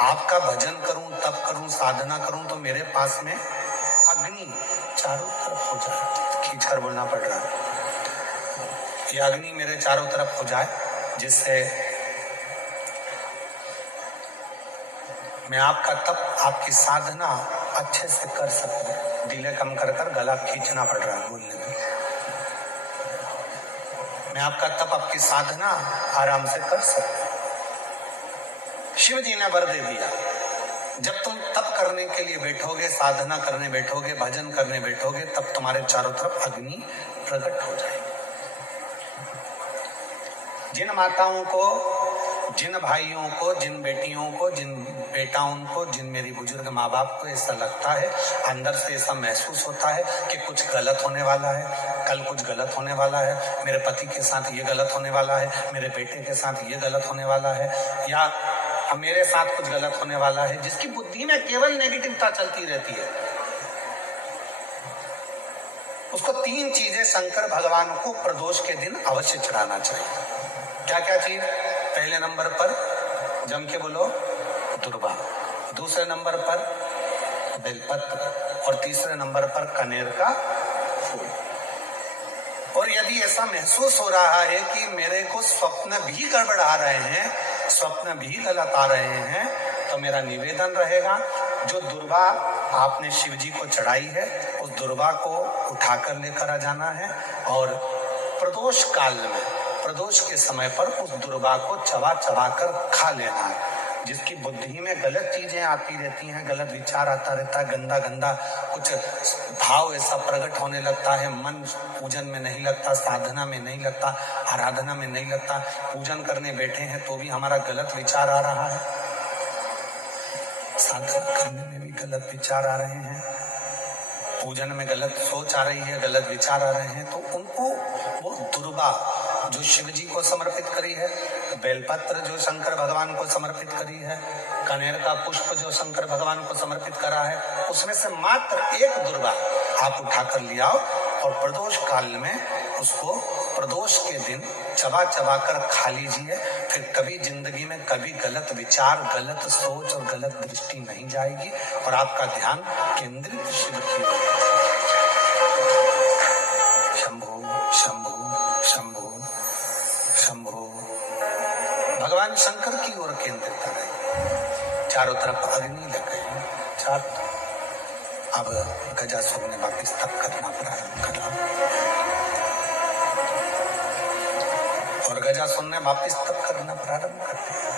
आपका भजन करूं, तप करूं, साधना करूं तो मेरे पास में अग्नि चारों तरफ हो जाए। खींचकर बोलना पड़ रहा है, ये अग्नि मेरे चारों तरफ हो जाए जिससे मैं आपका तप, आपकी साधना अच्छे से कर सकूं। दिले कम कर कर गला खींचना पड़ रहा है बोलने में। मैं आपका तप, आपकी साधना आराम से कर सकूं। शिव जी ने वर दे दिया, जब तुम तप करने के लिए बैठोगे, साधना करने बैठोगे, भजन करने बैठोगे, तब तुम्हारे चारों तरफ अग्नि प्रकट हो जाएगी। जिन माताओं को, जिन भाइयों को, जिन बेटियों को, जिन बेटाओं को, जिन मेरी बुजुर्ग माँ बाप को ऐसा लगता है, अंदर से ऐसा महसूस होता है कि कुछ गलत होने वाला है, कल कुछ गलत होने वाला है, मेरे पति के साथ ये गलत होने वाला है, मेरे बेटे के साथ ये गलत होने वाला है, या मेरे साथ कुछ गलत होने वाला है, जिसकी बुद्धि में केवल नेगेटिवता चलती रहती है, उसको 3 चीजें शंकर भगवान को प्रदोष के दिन अवश्य चढ़ाना चाहिए। क्या क्या चीज? पहले नंबर पर जम के बोलो दुर्वा, दूसरे नंबर पर बेलपत्र और तीसरे नंबर पर कनेर का फूल। और यदि ऐसा महसूस हो रहा है कि मेरे को स्वप्न भी गड़बड़ा रहे हैं, स्वप्न भी गलत आ रहे हैं, तो मेरा निवेदन रहेगा जो दुर्वा आपने शिव जी को चढ़ाई है उस दुर्वा को उठाकर लेकर आ जाना है और प्रदोष काल में, प्रदोष के समय पर उस दुर्वा को चबा चबा कर खा लेना है। जिसकी बुद्धि में गलत चीजें आती रहती हैं, गलत विचार आता रहता है, गंदा गंदा कुछ भाव ऐसा प्रकट होने लगता है, मन पूजन में नहीं लगता, साधना में नहीं लगता, आराधना में नहीं लगता, पूजन करने बैठे हैं तो भी हमारा गलत विचार आ रहा है, साधना करने में भी गलत विचार आ रहे हैं, पूजन में गलत सोच आ रही है, गलत विचार आ रहे हैं, तो उनको वो दुर्वा जो शिव जी को समर्पित करी है, बेलपत्र जो शंकर भगवान को समर्पित करी है, कनेर का पुष्प जो शंकर भगवान को समर्पित करा है, उसमें से मात्र एक दुर्वा आप उठाकर ले आओ और प्रदोष काल में उसको प्रदोष के दिन चबा चबा कर खा लीजिए। फिर कभी जिंदगी में कभी गलत विचार, गलत सोच और गलत दृष्टि नहीं जाएगी और आपका ध्यान केंद्रित शिव की ओर। शंभो शंभो शंभो शंभो, भगवान शंकर की ओर केंद्रित रहे। चारों तरफ अग्नि लग गई, चार अब गजासुर ने वापिस तप करना प्रारंभ करा और गजासुर ने वापिस तप करना प्रारंभ कर दिया,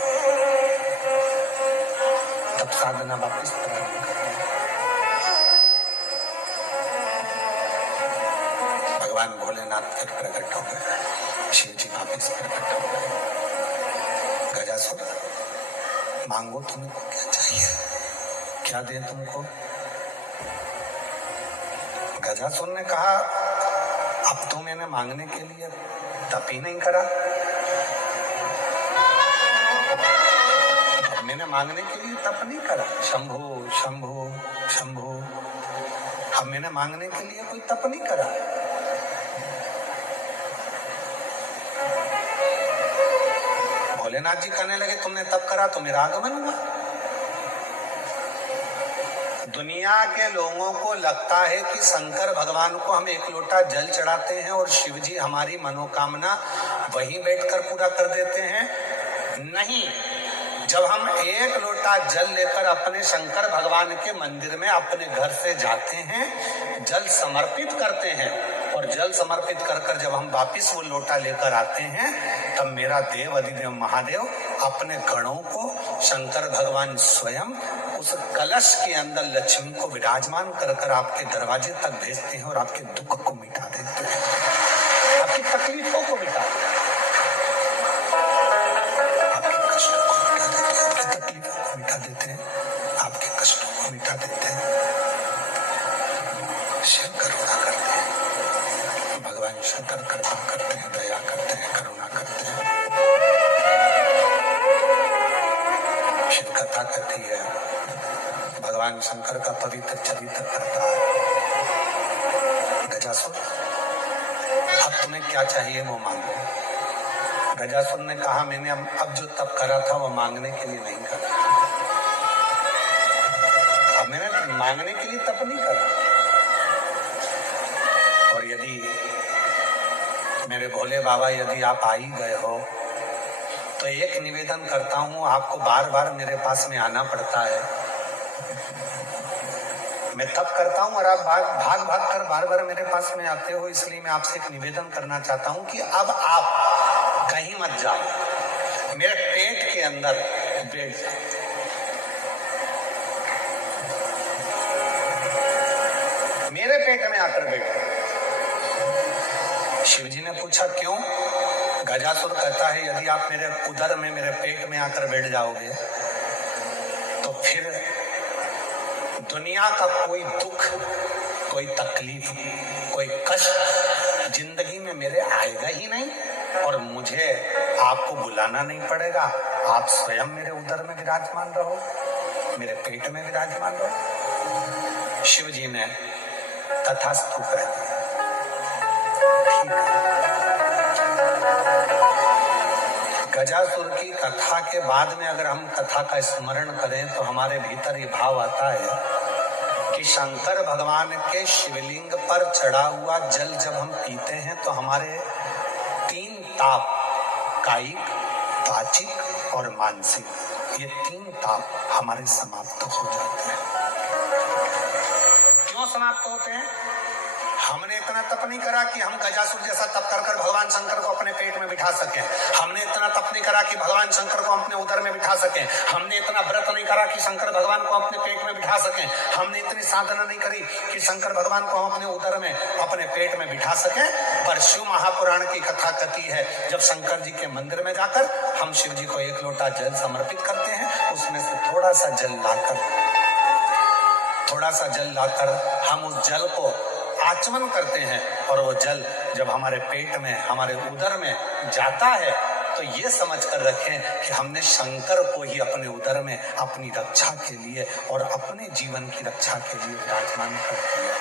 तप साधना वापिस प्रारंभ कर दिया। भगवान भोलेनाथ फिर प्रकट हो गए, शिव जी वापिस प्रकट हो गए। गजासुर मांगो तुमको क्या चाहिए, क्या दे तुमको? गजासुर ने कहा अब तो मैंने मांगने के लिए तप ही नहीं करा, अब मैंने मांगने के लिए तप नहीं करा। शंभो शंभो शंभो, अब मैंने मांगने के लिए कोई तप नहीं करा। भोलेनाथ जी कहने लगे तुमने तप करा तो मेरा आगमन हुआ। दुनिया के लोगों को लगता है कि शंकर भगवान को हम एक लोटा जल चढ़ाते हैं और शिव जी हमारी मनोकामना वहीं बैठकर पूरा कर देते हैं। नहीं, जब हम एक लोटा जल लेकर अपने शंकर भगवान के मंदिर में अपने घर से जाते हैं, जल समर्पित करते हैं और जल समर्पित कर कर जब हम वापिस वो लोटा लेकर आते हैं, तब मेरा देव अधिदेव महादेव अपने गणों को शंकर भगवान स्वयं उस कलश के अंदर लक्ष्मी को विराजमान कर कर आपके दरवाजे तक भेजते हैं और आपके दुख को मिटा देते हैं, आपकी तकलीफों को मिटा देते हैं, आपके कष्टों को मिटा देते हैं, आपकी तकलीफों को मिटा देते हैं, आपके कष्टों को मिटा देते हैं। शिव करुणा करते हैं, भगवान शंकर कृपा करते हैं, दया करते हैं, करुणा करते हैं। शिव कथा कहती है भगवान शंकर का पवित्र चरित्र करता है। गजासुर अब तुम्हें क्या चाहिए वो मांगो। गजासुर ने कहा मैंने अब जो तप करा था वो मांगने के लिए नहीं करा, अब मैंने मांगने के लिए तप नहीं करा। और यदि मेरे भोले बाबा यदि आप आ ही गए हो तो एक निवेदन करता हूं, आपको बार बार मेरे पास में आना पड़ता है, मैं तप करता हूं और आप भाग कर बार बार मेरे पास में आते हो, इसलिए मैं आपसे एक निवेदन करना चाहता हूं कि अब आप कहीं मत जाओ, मेरे पेट के अंदर बैठ जाओ। मेरे पेट में आकर बैठो। शिव जी ने पूछा क्यों? गजासुर कहता है यदि आप मेरे उदर में, मेरे पेट में आकर बैठ जाओगे तो फिर दुनिया का कोई दुख, कोई तकलीफ, कोई कष्ट जिंदगी में मेरे आएगा ही नहीं और मुझे आपको बुलाना नहीं पड़ेगा, आप स्वयं मेरे उदर में विराजमान रहो, मेरे पेट में विराजमान रहो। शिव जी ने तथास्तु कह दिया, ठीक है। गजासुर की कथा के बाद में अगर हम कथा का स्मरण करें तो हमारे भीतर ये भाव आता है कि शंकर भगवान के शिवलिंग पर चढ़ा हुआ जल जब हम पीते हैं तो हमारे 3 ताप, कायिक, वाचिक और मानसिक, ये 3 ताप हमारे समाप्त हो जाते हैं। क्यों समाप्त होते हैं? हमने इतना तप नहीं करा कि हम गजासुर जैसा तप कर कर भगवान शंकर को अपने पेट में बिठा सकें। हमने इतना तप नहीं करा कि भगवान शंकर को अपने उदर में बिठा सकें। हमने इतना व्रत नहीं करा कि शंकर भगवान को अपने पेट में बिठा सकें। हमने इतनी साधना नहीं करी कि शंकर भगवान को हम अपने उदर में अपने पेट में बिठा सकें। पर शिव महापुराण की कथा कहती है, जब शंकर जी के मंदिर में जाकर हम शिव जी को एक लोटा जल समर्पित करते हैं, उसमें से थोड़ा सा जल लाकर हम उस जल को आचमन करते हैं, और वो जल जब हमारे पेट में, हमारे उदर में जाता है, तो ये समझ कर रखें कि हमने शंकर को ही अपने उदर में अपनी रक्षा के लिए और अपने जीवन की रक्षा के लिए विराजमान कर दिया।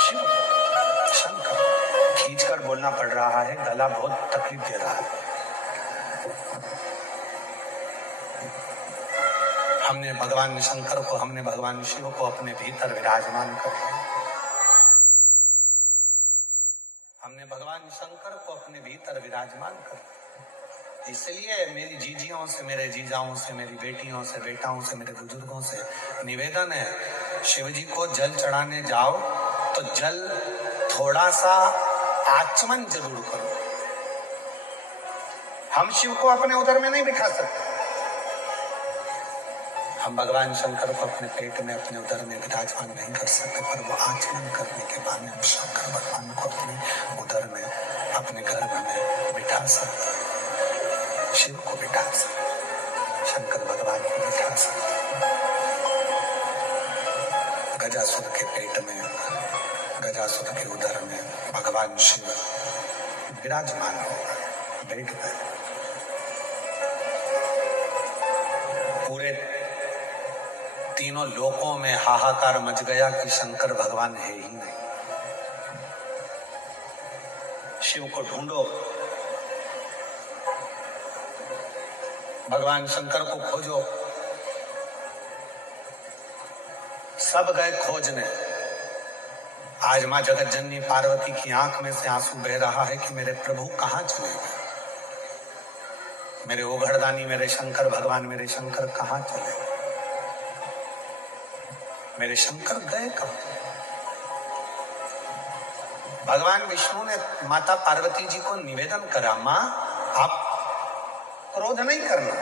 शिव शंकर खींच कर बोलना पड़ रहा है, गला बहुत तकलीफ दे रहा है। हमने भगवान शंकर को, हमने भगवान शिव को अपने भीतर विराजमान कर दिया। हमने भगवान शंकर को अपने भीतर विराजमान कर दिया। इसलिए मेरी जीजियों से, मेरे जीजाओं से, मेरी बेटियों से, बेटाओं से, मेरे बुजुर्गों से निवेदन है, शिव जी को जल चढ़ाने जाओ तो जल थोड़ा सा आचमन जरूर करो। हम शिव को अपने उदर में नहीं बिठा सकते। हम भगवान शंकर को अपने पेट में, अपने उदर में विराजमान नहीं कर सकते, पर वो आचमन करने के बाद हम शंकर भगवान को अपने उदर में, अपने गर्भ में बिठा सकते। शिव को बिठा सकते, शंकर भगवान को बिठा सकते। गजासुर के पेट में, गजासुर के उदर में भगवान शिव विराजमान होगा, बैठ गए। पूरे तीनों लोकों में हाहाकार मच गया कि शंकर भगवान है ही नहीं। शिव को ढूंढो, भगवान शंकर को खोजो। सब गए खोजने। आज मां जगत जननी पार्वती की आंख में से आंसू बह रहा है कि मेरे प्रभु कहां चले गए, मेरे ओघड़दानी, मेरे शंकर भगवान, मेरे शंकर कहां चले गए, मेरे शंकर गए कब। भगवान विष्णु ने माता पार्वती जी को निवेदन करा, मां आप क्रोध नहीं करना,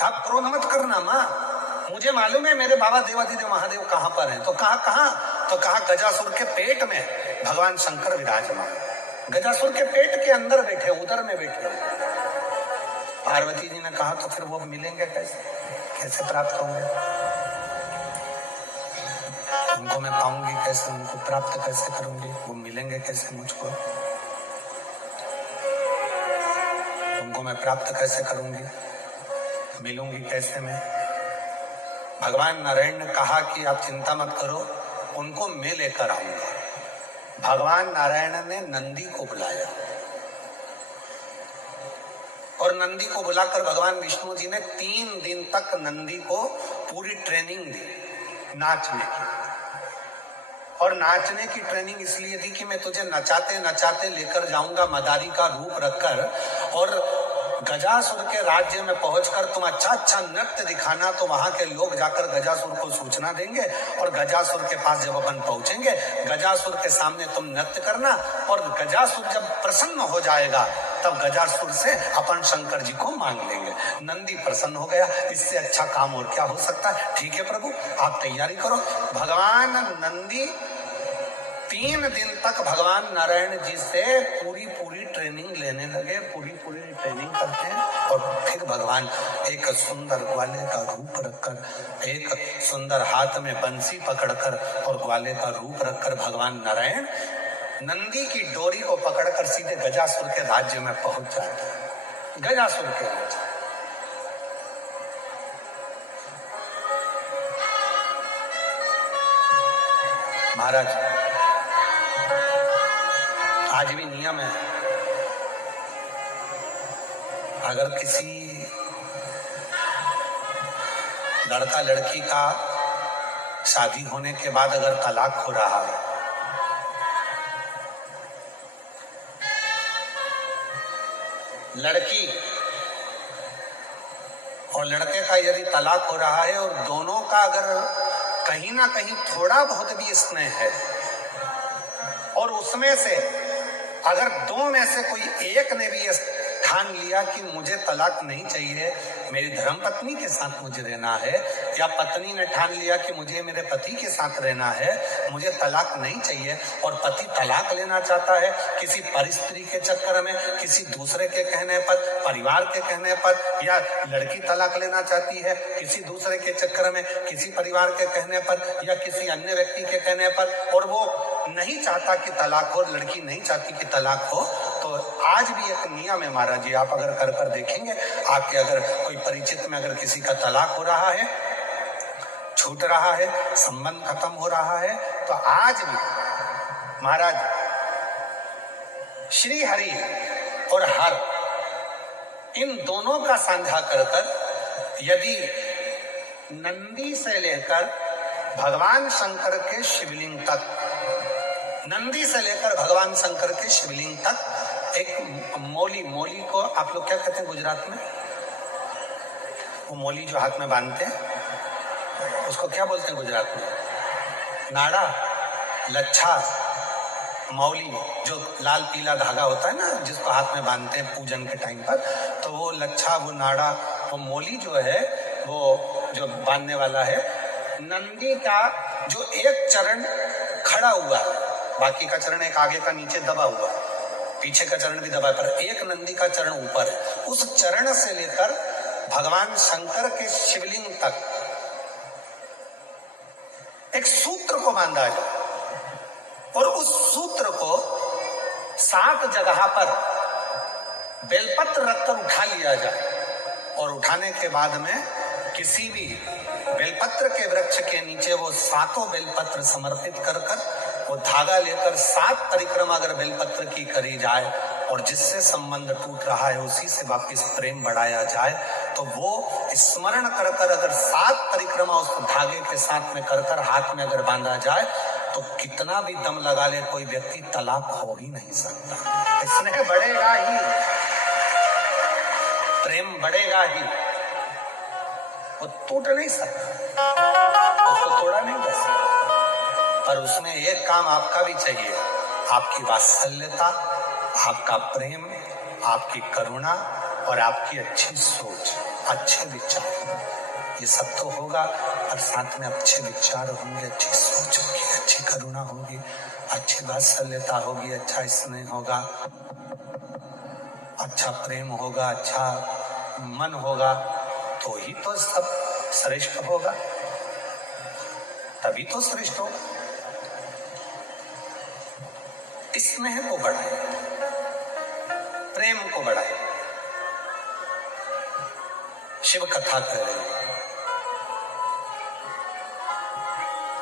आप क्रोध मत करना मां, मुझे मालूम है मेरे बाबा देवादिदेव महादेव कहां पर हैं। तो कहा गजासुर के पेट में भगवान शंकर विराजमान, गजासुर के पेट के अंदर बैठे, उदर में बैठे। पार्वती जी ने कहा तो फिर वो मिलेंगे कैसे प्राप्त होंगे, उनको मैं पाऊंगी कैसे, उनको प्राप्त कैसे करूंगी, वो मिलेंगे कैसे मुझको, उनको मैं प्राप्त कैसे करूंगी, मिलूंगी कैसे मैं। भगवान नारायण ने कहा कि आप चिंता मत करो, उनको मैं लेकर आऊंगा। भगवान नारायण ने नंदी को बुलाया और नंदी को बुलाकर भगवान विष्णु जी ने 3 दिन तक नंदी को पूरी ट्रेनिंग दी नाचने की। और नाचने की ट्रेनिंग इसलिए दी कि मैं तुझे नचाते नचाते लेकर जाऊंगा मदारी का रूप रखकर, और गजासुर के राज्य में पहुंचकर तुम अच्छा नृत्य दिखाना, तो वहां के लोग जाकर गजासुर को सूचना देंगे, और गजासुर के पास जब अपन पहुंचेंगे, गजासुर के सामने तुम नृत्य करना, और गजासुर जब प्रसन्न हो जाएगा तब गजासुर से अपन शंकर जी को मांग लेंगे। नंदी प्रसन्न हो गया, इससे अच्छा काम और क्या हो सकता है। ठीक है प्रभु, आप तैयारी करो। भगवान नंदी 3 दिन तक भगवान नारायण जी से पूरी ट्रेनिंग लेने लगे, पूरी ट्रेनिंग करते हैं, और फिर भगवान एक सुंदर ग्वाले का रूप रखकर, एक सुंदर हाथ में बंसी पकड़कर और ग्वाले का रूप रखकर भगवान नारायण नंदी की डोरी को पकड़कर सीधे गजासुर के राज्य में पहुंच जाते हैं। गजासुर के राज्य महाराज, आज भी नियम है, अगर किसी लड़का लड़की का शादी होने के बाद अगर तलाक हो रहा है, लड़की और लड़के का यदि तलाक हो रहा है और दोनों का अगर कहीं ना कहीं थोड़ा बहुत भी स्नेह है, और उसमें से अगर दो में से कोई एक ने भी ठान लिया कि मुझे तलाक नहीं चाहिए, मेरी धर्मपत्नी के साथ मुझे रहना है, या पत्नी ने ठान लिया कि मुझे मेरे पति के साथ रहना है, मुझे तलाक नहीं चाहिए, और पति तलाक लेना चाहता है किसी परिस्त्री के चक्कर में, किसी दूसरे के कहने पर, परिवार के कहने पर, या लड़की तलाक लेना चाहती है किसी दूसरे के चक्कर में, किसी परिवार के कहने पर या किसी अन्य व्यक्ति के कहने पर, और वो नहीं चाहता कि तलाक हो, लड़की नहीं चाहती कि तलाक हो, तो आज भी एक नियम है महाराज जी, आप अगर कर देखेंगे, आपके अगर कोई परिचित में अगर किसी का तलाक हो रहा है, छूट रहा है, संबंध खत्म हो रहा है, तो आज भी महाराज श्री हरि और हर इन दोनों का साझा कर यदि नंदी से लेकर भगवान शंकर के शिवलिंग तक, नंदी से लेकर भगवान शंकर के शिवलिंग तक एक मौली, मौली को आप लोग क्या कहते हैं गुजरात में? वो मौली जो हाथ में बांधते हैं उसको क्या बोलते हैं गुजरात में? नाड़ा, लच्छा, मौली, जो लाल पीला धागा होता है ना जिसको हाथ में बांधते हैं पूजन के टाइम पर, तो वो लच्छा, वो नाड़ा, वो मौली जो है वो जो बांधने वाला है, नंदी का जो एक चरण खड़ा हुआ, बाकी का चरण एक आगे का नीचे दबा हुआ, पीछे का चरण भी दबा है, पर एक नंदी का चरण ऊपर है, उस चरण से लेकर भगवान शंकर के शिवलिंग तक एक सूत्र को बांधा जाए, और उस सूत्र को 7 जगह पर बेलपत्र रखकर उठा लिया जाए, और उठाने के बाद में किसी भी बेलपत्र के वृक्ष के नीचे वो 7 बेलपत्र समर्पित कर वो धागा लेकर 7 परिक्रमा अगर बेलपत्र की करी जाए, और जिससे संबंध टूट रहा है उसी से वापिस प्रेम बढ़ाया जाए, तो वो स्मरण कर अगर 7 परिक्रमा उस धागे के साथ में कर हाथ में अगर बांधा जाए, तो कितना भी दम लगा ले कोई व्यक्ति तलाक हो ही नहीं सकता। स्नेह बढ़ेगा ही, प्रेम बढ़ेगा ही, वो टूट नहीं सकता, उसको तोड़ा नहीं जा सकता। पर उसमें एक काम आपका भी चाहिए, आपकी वात्सल्यता, आपका प्रेम, आपकी करुणा और आपकी अच्छी सोच, अच्छे विचार, ये सब तो होगा, और साथ में अच्छे विचार होंगे, अच्छी सोच होगी, अच्छी करुणा होगी, अच्छी वात्सल्यता होगी, अच्छा स्नेह होगा, अच्छा प्रेम होगा, अच्छा मन होगा, तो ही तो सब श्रेष्ठ होगा, तभी तो श्रेष्ठ होगा। स्नेह को बढ़ाए, प्रेम को बढ़ाए। शिव कथा कह रहे हैं,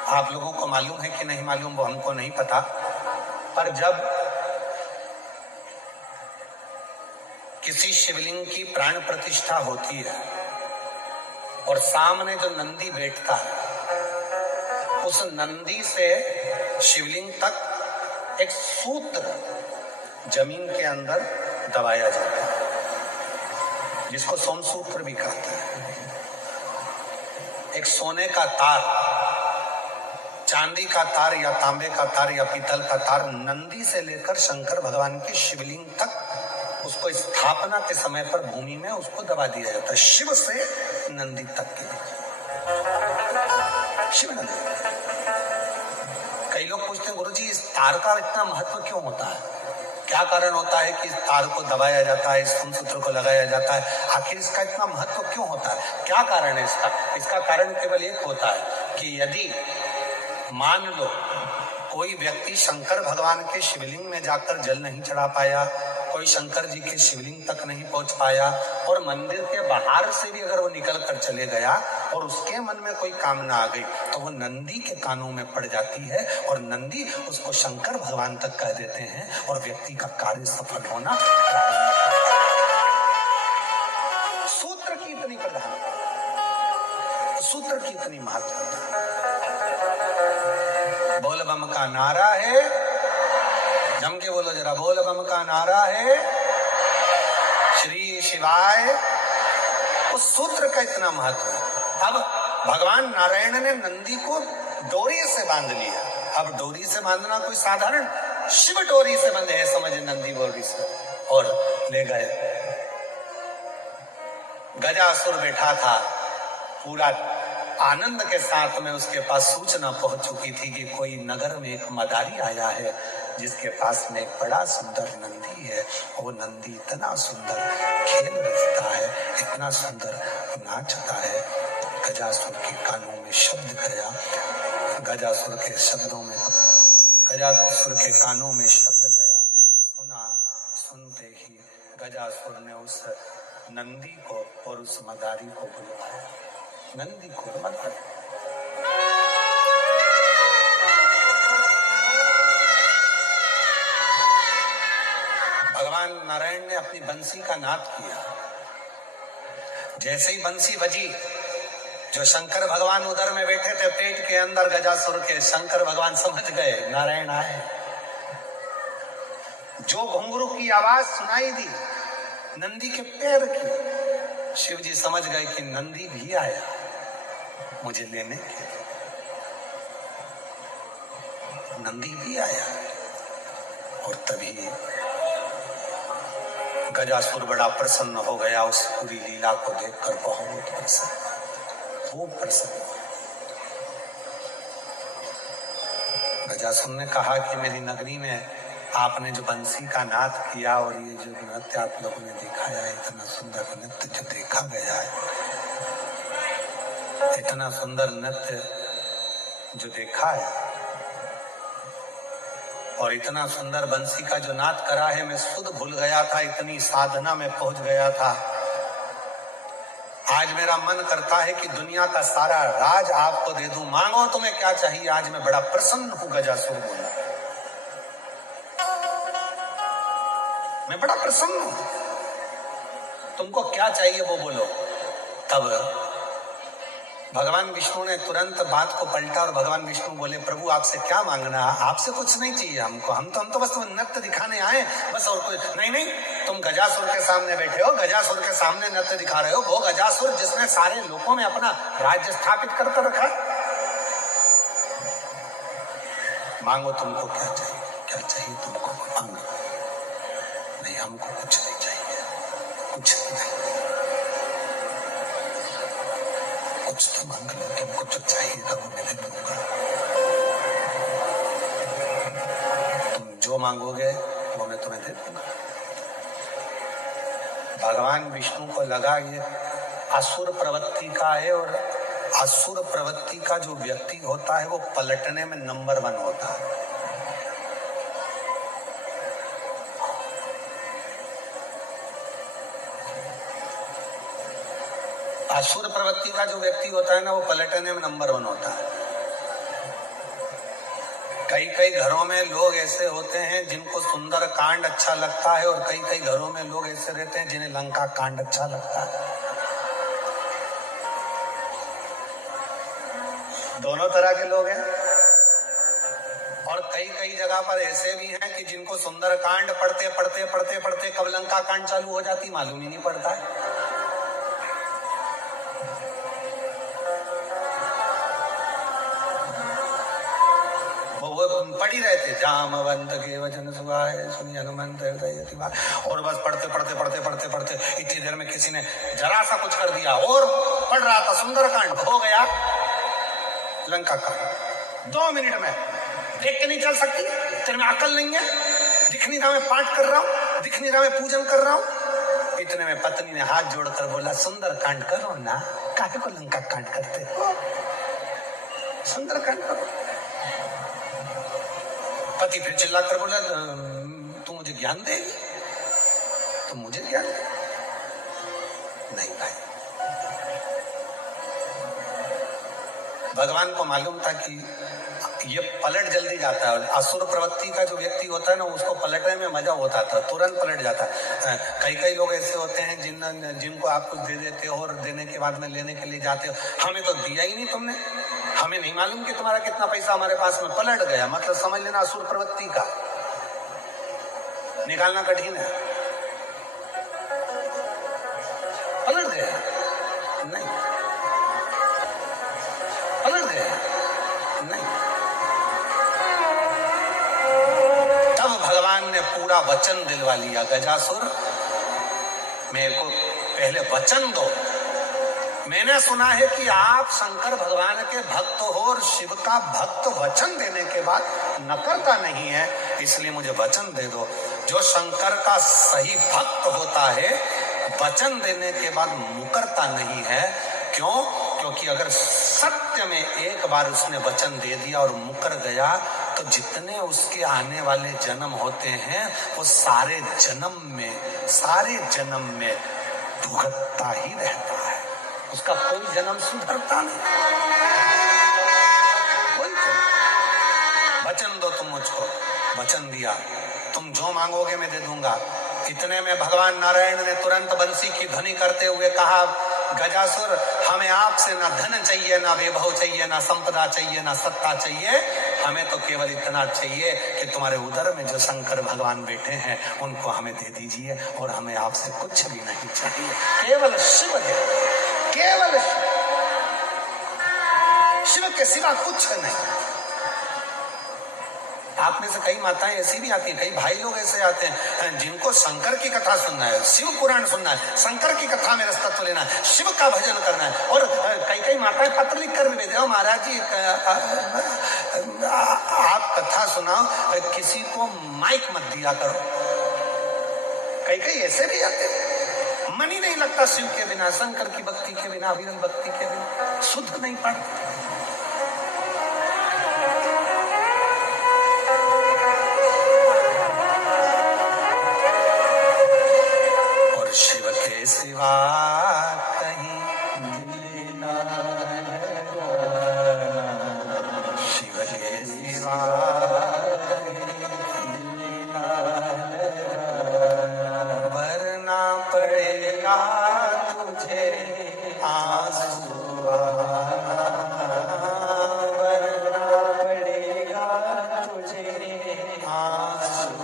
आप लोगों को मालूम है कि नहीं मालूम वो हमको नहीं पता, पर जब किसी शिवलिंग की प्राण प्रतिष्ठा होती है और सामने जो नंदी बैठता है, उस नंदी से शिवलिंग तक एक सूत्र जमीन के अंदर दबाया जाता है, जिसको सोमसूत्र भी कहते हैं। एक सोने का तार, चांदी का तार या तांबे का तार या पीतल का तार नंदी से लेकर शंकर भगवान के शिवलिंग तक उसको स्थापना के समय पर भूमि में उसको दबा दिया जाता है, शिव से नंदी तक के शिव नंदी। कई लोग पूछते हैं गुरुजी इस तार का इतना महत्व क्यों होता है, क्या कारण होता है कि इस तार को दबाया जाता है, इस सूत्र को लगाया जाता है, आखिर इसका इतना महत्व क्यों होता है, क्या कारण है इसका? इसका कारण केवल एक होता है कि यदि मान लो कोई व्यक्ति शंकर भगवान के शिवलिंग में जाकर जल नहीं चढ़ा पाया, कोई शंकर जी के शिवलिंग तक नहीं पहुंच पाया, और मंदिर के बाहर से भी अगर वो निकल कर चले गया और उसके मन में कोई कामना आ गई, तो वो नंदी के कानों में पड़ जाती है और नंदी उसको शंकर भगवान तक कह देते हैं और व्यक्ति का कार्य सफल होना प्रारंभ होता है। सूत्र की इतनी प्रधानता, सूत्र की इतनी महत्वता। बोल बम का नारा है, जम के बोलो जरा, बोल बम का नारा है श्री शिवाय। उस सूत्र का इतना महत्व है। अब भगवान नारायण ने नंदी को डोरी से बांध लिया। अब डोरी से बांधना कोई साधारण, शिव डोरी से बंधे है समझे, नंदी डोरी से, और ले गए। गजासुर बैठा था, पूरा आनंद के साथ में उसके पास सूचना पहुंच चुकी थी कि कोई नगर में एक मदारी आया है जिसके पास में एक बड़ा सुंदर नंदी है। वो नंदी इतना सुंदर खेल रचता है, इतना सुंदर नाचता है। गजासुर के कानों में शब्द गया, गजासुर के कानों में शब्द गया। सुनते ही गजासुर ने उस नंदी को और उस मदारी को बुलवाया। नंदी को मदारी, भगवान नारायण ने अपनी बंसी का नाद किया। जैसे ही बंसी बजी, जो शंकर भगवान उधर में बैठे थे पेट के अंदर गजासुर के, शंकर भगवान समझ गए नारायण आए। जो घुंघरू की आवाज सुनाई दी नंदी के पैर की, शिव जी समझ गए कि नंदी भी आया मुझे लेने के। नंदी भी आया, और तभी गजासुर बड़ा प्रसन्न हो गया उस पूरी लीला को देखकर, बहुत प्रसन्न, खूब प्रसन्न। गजासुर ने कहा कि मेरी नगरी में आपने जो बंसी का नाद किया और ये जो नृत्य आप लोगों ने दिखाया है, इतना सुंदर नृत्य जो देखा गया है, इतना सुंदर नृत्य जो देखा है, और इतना सुंदर बंसी का जो नाद करा है, मैं खुद भूल गया था, इतनी साधना में पहुंच गया था। आज मेरा मन करता है कि दुनिया का सारा राज आपको दे दूं, मांगो तुम्हें क्या चाहिए। आज मैं बड़ा प्रसन्न हूं, गजासुर बोला, मैं बड़ा प्रसन्न हूं, तुमको क्या चाहिए वो बोलो। तब भगवान विष्णु ने तुरंत बात को पलटा और भगवान विष्णु बोले, प्रभु आपसे क्या मांगना है? आपसे कुछ नहीं चाहिए हमको, हम तो बस नृत्य दिखाने आए बस, और कोई नहीं। तुम गजासुर के सामने बैठे हो, गजासुर के सामने नृत्य दिखा रहे हो, वो गजासुर जिसने सारे लोगों में अपना राज्य स्थापित कर रखा। मांगो तुमको क्या चाहिए, क्या चाहिए तुमको मांगो। नहीं हमको कुछ नहीं चाहिए, कुछ नहीं, कुछ तो मांग लो, तुमको जो चाहिए था वो मैं दे दूंगा। तुम जो मांगोगे वो मैं तुम्हें दे दूंगा। भगवान विष्णु को लगा ये असुर प्रवृत्ति का है, और असुर प्रवृत्ति का जो व्यक्ति होता है वो पलटने में नंबर 1 होता है। असुर प्रवृत्ति का जो व्यक्ति होता है ना, वो पलटने में नंबर 1 होता है। कई घरों में लोग ऐसे होते हैं जिनको सुंदर कांड अच्छा लगता है, और कई घरों में लोग ऐसे रहते हैं जिन्हें लंका कांड अच्छा लगता है। दोनों तरह के लोग हैं। और कई जगह पर ऐसे भी हैं कि जिनको सुंदर कांड पढ़ते कब लंका कांड चालू हो जाती मालूम ही नहीं पड़ता है। वो पढ़ी रहे थे, जामवंत के वचन सुहाए सुनी हनुमंत हृदय, और बस पढ़ते इतनी देर में किसी ने जरा सा कुछ कर दिया, और पढ़ रहा था सुंदर कांड, हो गया लंका कांड। 2 मिनट में देख के नहीं चल सकती, तेरे में अकल नहीं है, दिख नहीं रहा मैं पाठ कर रहा हूँ, दिख नहीं रहा मैं पूजन कर रहा हूँ। इतने में पत्नी ने हाथ जोड़कर बोला, सुंदर कांड करो ना, काहे को लंका कांड करते हो, सुंदर कांड करो। पति फिर चिल्लाकर बोला, तू मुझे ज्ञान देगी, तुम मुझे ज्ञान दे? नहीं भाई, भगवान को मालूम था कि ये पलट जल्दी जाता है। असुर प्रवृत्ति का जो व्यक्ति होता है ना, उसको पलटने में मजा होता था, तुरंत पलट जाता है। कई लोग ऐसे होते हैं जिनको आप कुछ दे देते हो और देने के बाद में लेने के लिए जाते हो, हमें तो दिया ही नहीं तुमने, हमें नहीं मालूम कि तुम्हारा कितना पैसा हमारे पास में, पलट गया। मतलब समझ लेना असुर प्रवृत्ति का निकालना कठिन है, पलट गया। नहीं, पूरा वचन दिलवा लिया, गजासुर मेरे को पहले वचन दो। मैंने सुना है कि आप शंकर भगवान के भक्त हो और शिव का भक्त वचन देने के बाद नकरता नहीं है, इसलिए मुझे वचन दे दो। जो शंकर का सही भक्त होता है वचन देने के बाद मुकरता नहीं है। क्यों? क्योंकि अगर सत्य में एक बार उसने वचन दे दिया और मुकर गया तो जितने उसके आने वाले जन्म होते हैं वो सारे जन्म में भुगतता ही रहता है, उसका कोई जन्म सुधरता नहीं। कोई वचन दो तुम मुझको, वचन दिया, तुम जो मांगोगे मैं दे दूंगा। इतने में भगवान नारायण ने तुरंत बंसी की ध्वनि करते हुए कहा, गजासुर हमें आपसे ना धन चाहिए, ना वैभव चाहिए, ना संपदा चाहिए, ना सत्ता चाहिए, हमें तो केवल इतना चाहिए कि तुम्हारे उदर में जो शंकर भगवान बैठे हैं उनको हमें दे दीजिए और हमें आपसे कुछ भी नहीं चाहिए, केवल शिव दे, केवल शिव के सिवा कुछ नहीं। आप में से कई माताएं ऐसी भी आती हैं, कई भाई लोग ऐसे आते हैं जिनको शंकर की कथा सुनना है, शिव पुराण सुनना है, शंकर की कथा में रस्तत्व लेना है, शिव का भजन करना है। और कई माताएं पत्र लिख कर भी भेजे, महाराज जी आप कथा सुनाओ, किसी को माइक मत दिया करो। कई ऐसे भी आते हैं, मन ही नहीं लगता शिव के बिना, शंकर की भक्ति के बिना, विरल भक्ति के बिना शुद्ध नहीं पड़ता। शिव के सिवा कहीं दिल ना शिव के सिवा वरना पड़ेगा तुझे आंसू, वरना पड़ेगा तुझे आंसू,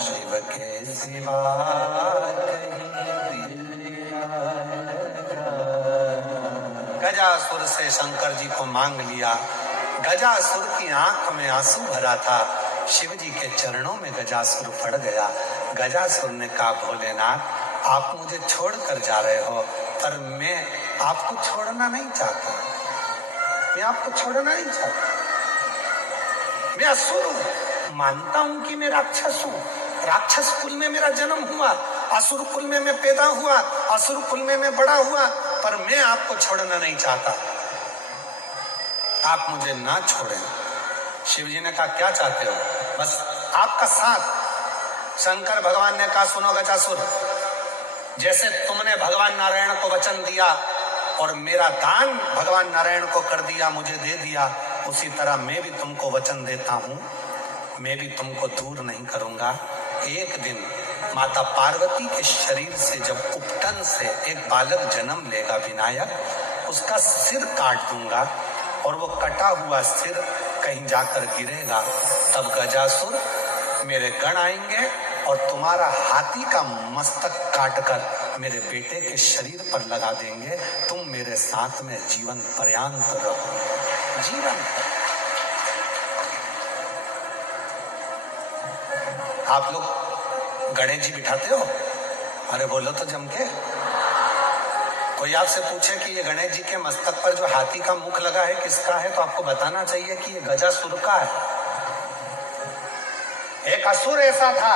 शिव के सिवा गजासुर से शंकर जी को मांग लिया। गजासुर की आंख में आंसू भरा था, शिव जी के चरणों में गजासुर पड़ गया। गजासुर ने कहा, भोलेनाथ आप मुझे छोड़कर जा रहे हो पर मैं आपको छोड़ना नहीं चाहता, मैं आपको छोड़ना नहीं चाहता। मैं असुर हूं, मानता हूं कि मैं राक्षस हूं, राक्षस कुल में मेरा जन्म हुआ, असुर कुल में मैं पैदा हुआ, असुर कुल में मैं बड़ा हुआ, पर मैं आपको छोड़ना नहीं चाहता, आप मुझे ना छोड़ें। शिव जी ने कहा, क्या चाहते हो? बस आपका साथ। शंकर भगवान ने कहा, सुनो गजासुर, जैसे तुमने भगवान नारायण को वचन दिया और मेरा दान भगवान नारायण को कर दिया, मुझे दे दिया, उसी तरह मैं भी तुमको वचन देता हूं, मैं भी तुमको दूर नहीं करूंगा। एक दिन माता पार्वती के शरीर से जब उपटन से एक बालक जन्म लेगा विनायक, उसका सिर काट दूंगा और वो कटा हुआ सिर कहीं जाकर गिरेगा, तब गजासुर मेरे गण आएंगे और तुम्हारा हाथी का मस्तक काटकर मेरे बेटे के शरीर पर लगा देंगे, तुम मेरे साथ में जीवन पर्यंत रहो। जीवन आप लोग गणेश जी बिठाते हो? अरे बोलो तो जम के। कोई आपसे पूछे कि ये गणेश जी के मस्तक पर जो हाथी का मुख लगा है किसका है, तो आपको बताना चाहिए कि ये गजासुर का है। एक असुर ऐसा था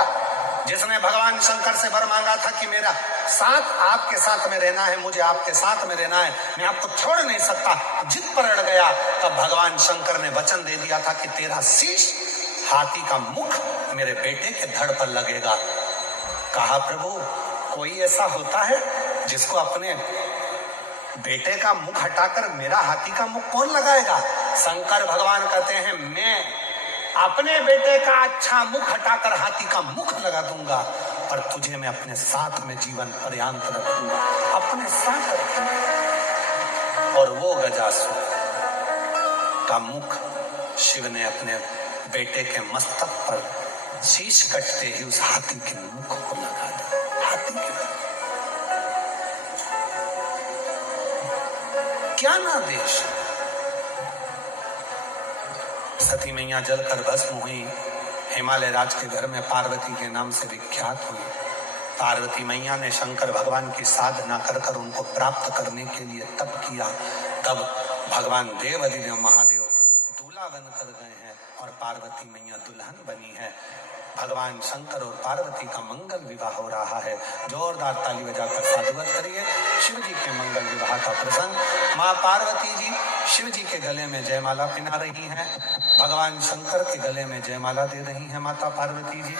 जिसने भगवान शंकर से वर मांगा था कि मेरा साथ आपके साथ में रहना है, मुझे आपके साथ में रहना है, मैं आपको छोड़ नहीं सकता। जिद पर अड़ गया, तब भगवान शंकर ने वचन दे दिया था कि तेरा शीश, हाथी का मुख मेरे बेटे के धड़ पर लगेगा। कहा, प्रभु कोई ऐसा होता है जिसको अपने बेटे का मुख हटाकर मेरा हाथी का मुख कौन लगाएगा? शंकर भगवान कहते हैं, मैं अपने बेटे का अच्छा मुख हटाकर हाथी का मुख लगा दूंगा, पर तुझे मैं अपने साथ में जीवन पर्यंत रखूंगा, अपने साथ रखूंगा। और वो गजासुर का मुख शिव ने अपने बेटे के मस्तक पर शीश कटते ही उस हाथी के मुख को लगा दिया। हाथी के क्या ना देश। सती मैया जलकर भस्म हुई, हिमालय राज के घर में पार्वती के नाम से विख्यात हुई। पार्वती मैया ने शंकर भगवान की साधना कर कर उनको प्राप्त करने के लिए तप किया। तब भगवान देव अधिदेव महादेव दूल्हा बनकर गए हैं और पार्वती मैया दुल्हन बनी है। भगवान शंकर और पार्वती का मंगल विवाह हो रहा है। जोरदार ताली बजाकर साधुवाद करिए शिव जी के मंगल विवाह का प्रसंग। माँ पार्वती जी शिव जी के गले में जयमाला पहना रही हैं, भगवान शंकर के गले में जयमाला दे रही हैं माता पार्वती जी।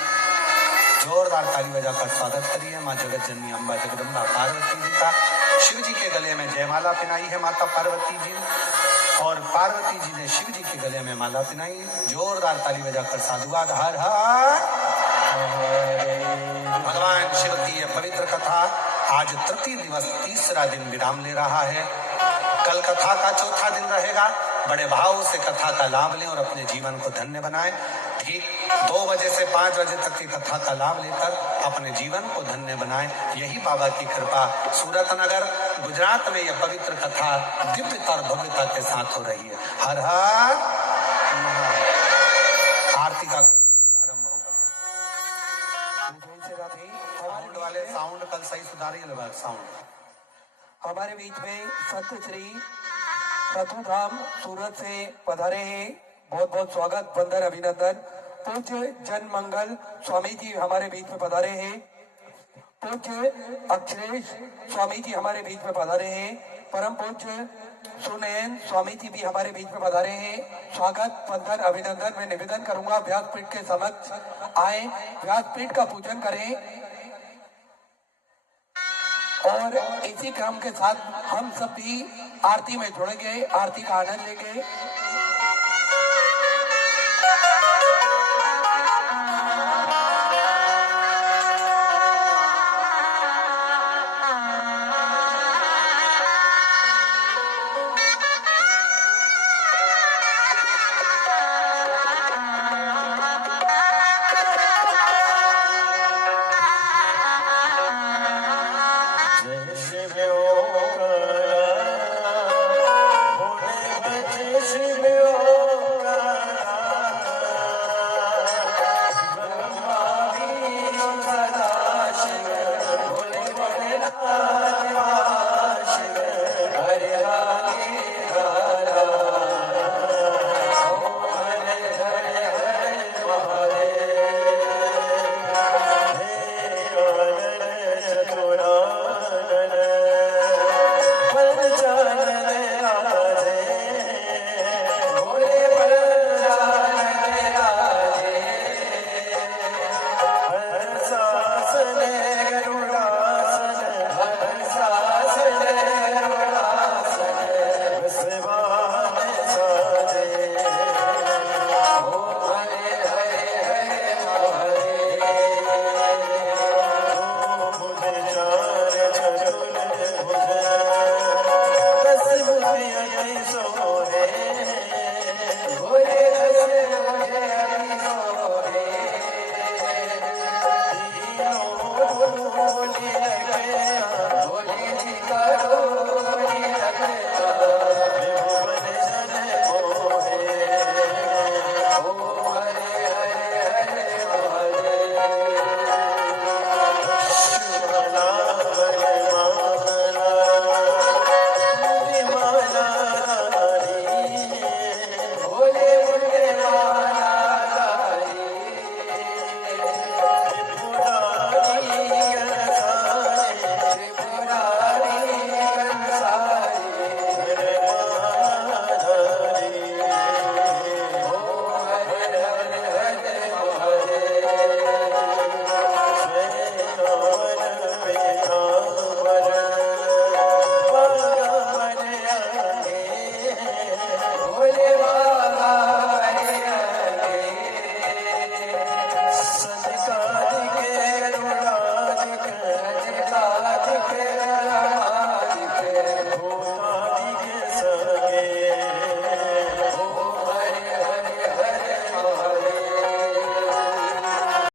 जोरदार ताली बजाकर स्वागत करिए माँ जगत जननी अम्बा जगदम्बा पार्वती जी का। शिव जी के गले में जयमाला पहनाई है माता पार्वती जी और पार्वती जी ने शिव जी के गले में माला पहनाई। जोरदार ताली बजाकर साधुवाद। हर हर भगवान शिव की यह पवित्र कथा आज तृतीय दिवस तीसरा दिन विराम ले रहा है। कल कथा का चौथा दिन रहेगा। बड़े भाव से कथा का लाभ लें और अपने जीवन को धन्य बनाएं। ठीक 2 बजे से 5 बजे तक की कथा का लाभ लेकर अपने जीवन को धन्य बनाएं। यही बाबा की कृपा। सूरत नगर गुजरात में यह पवित्र कथा दिव्यता और भव्यता के साथ हो रही है। हर हर आरती का क्रम प्रारंभ होगा। साउंड वाले साउंड कल सही सुधारिए साउंड। हमारे बीच में संत श्री सतुधाम सूरत से पधारे हैं। बहुत बहुत स्वागत, वंदन, अभिनंदन। पूज्य जन मंगल स्वामी जी हमारे बीच में पधारे हैं। पूज्य अक्षरेश स्वामी जी हमारे बीच में पधारे हैं। परम पूज्य सुनयन स्वामी जी भी हमारे बीच में पधारे हैं। स्वागत, वंदन, अभिनंदन। मैं निवेदन करूंगा व्यासपीठ के समक्ष आए, व्यासपीठ का पूजन करें और इसी क्रम के साथ हम सब भी आरती में जुड़ेंगे, आरती का आनंद लेंगे।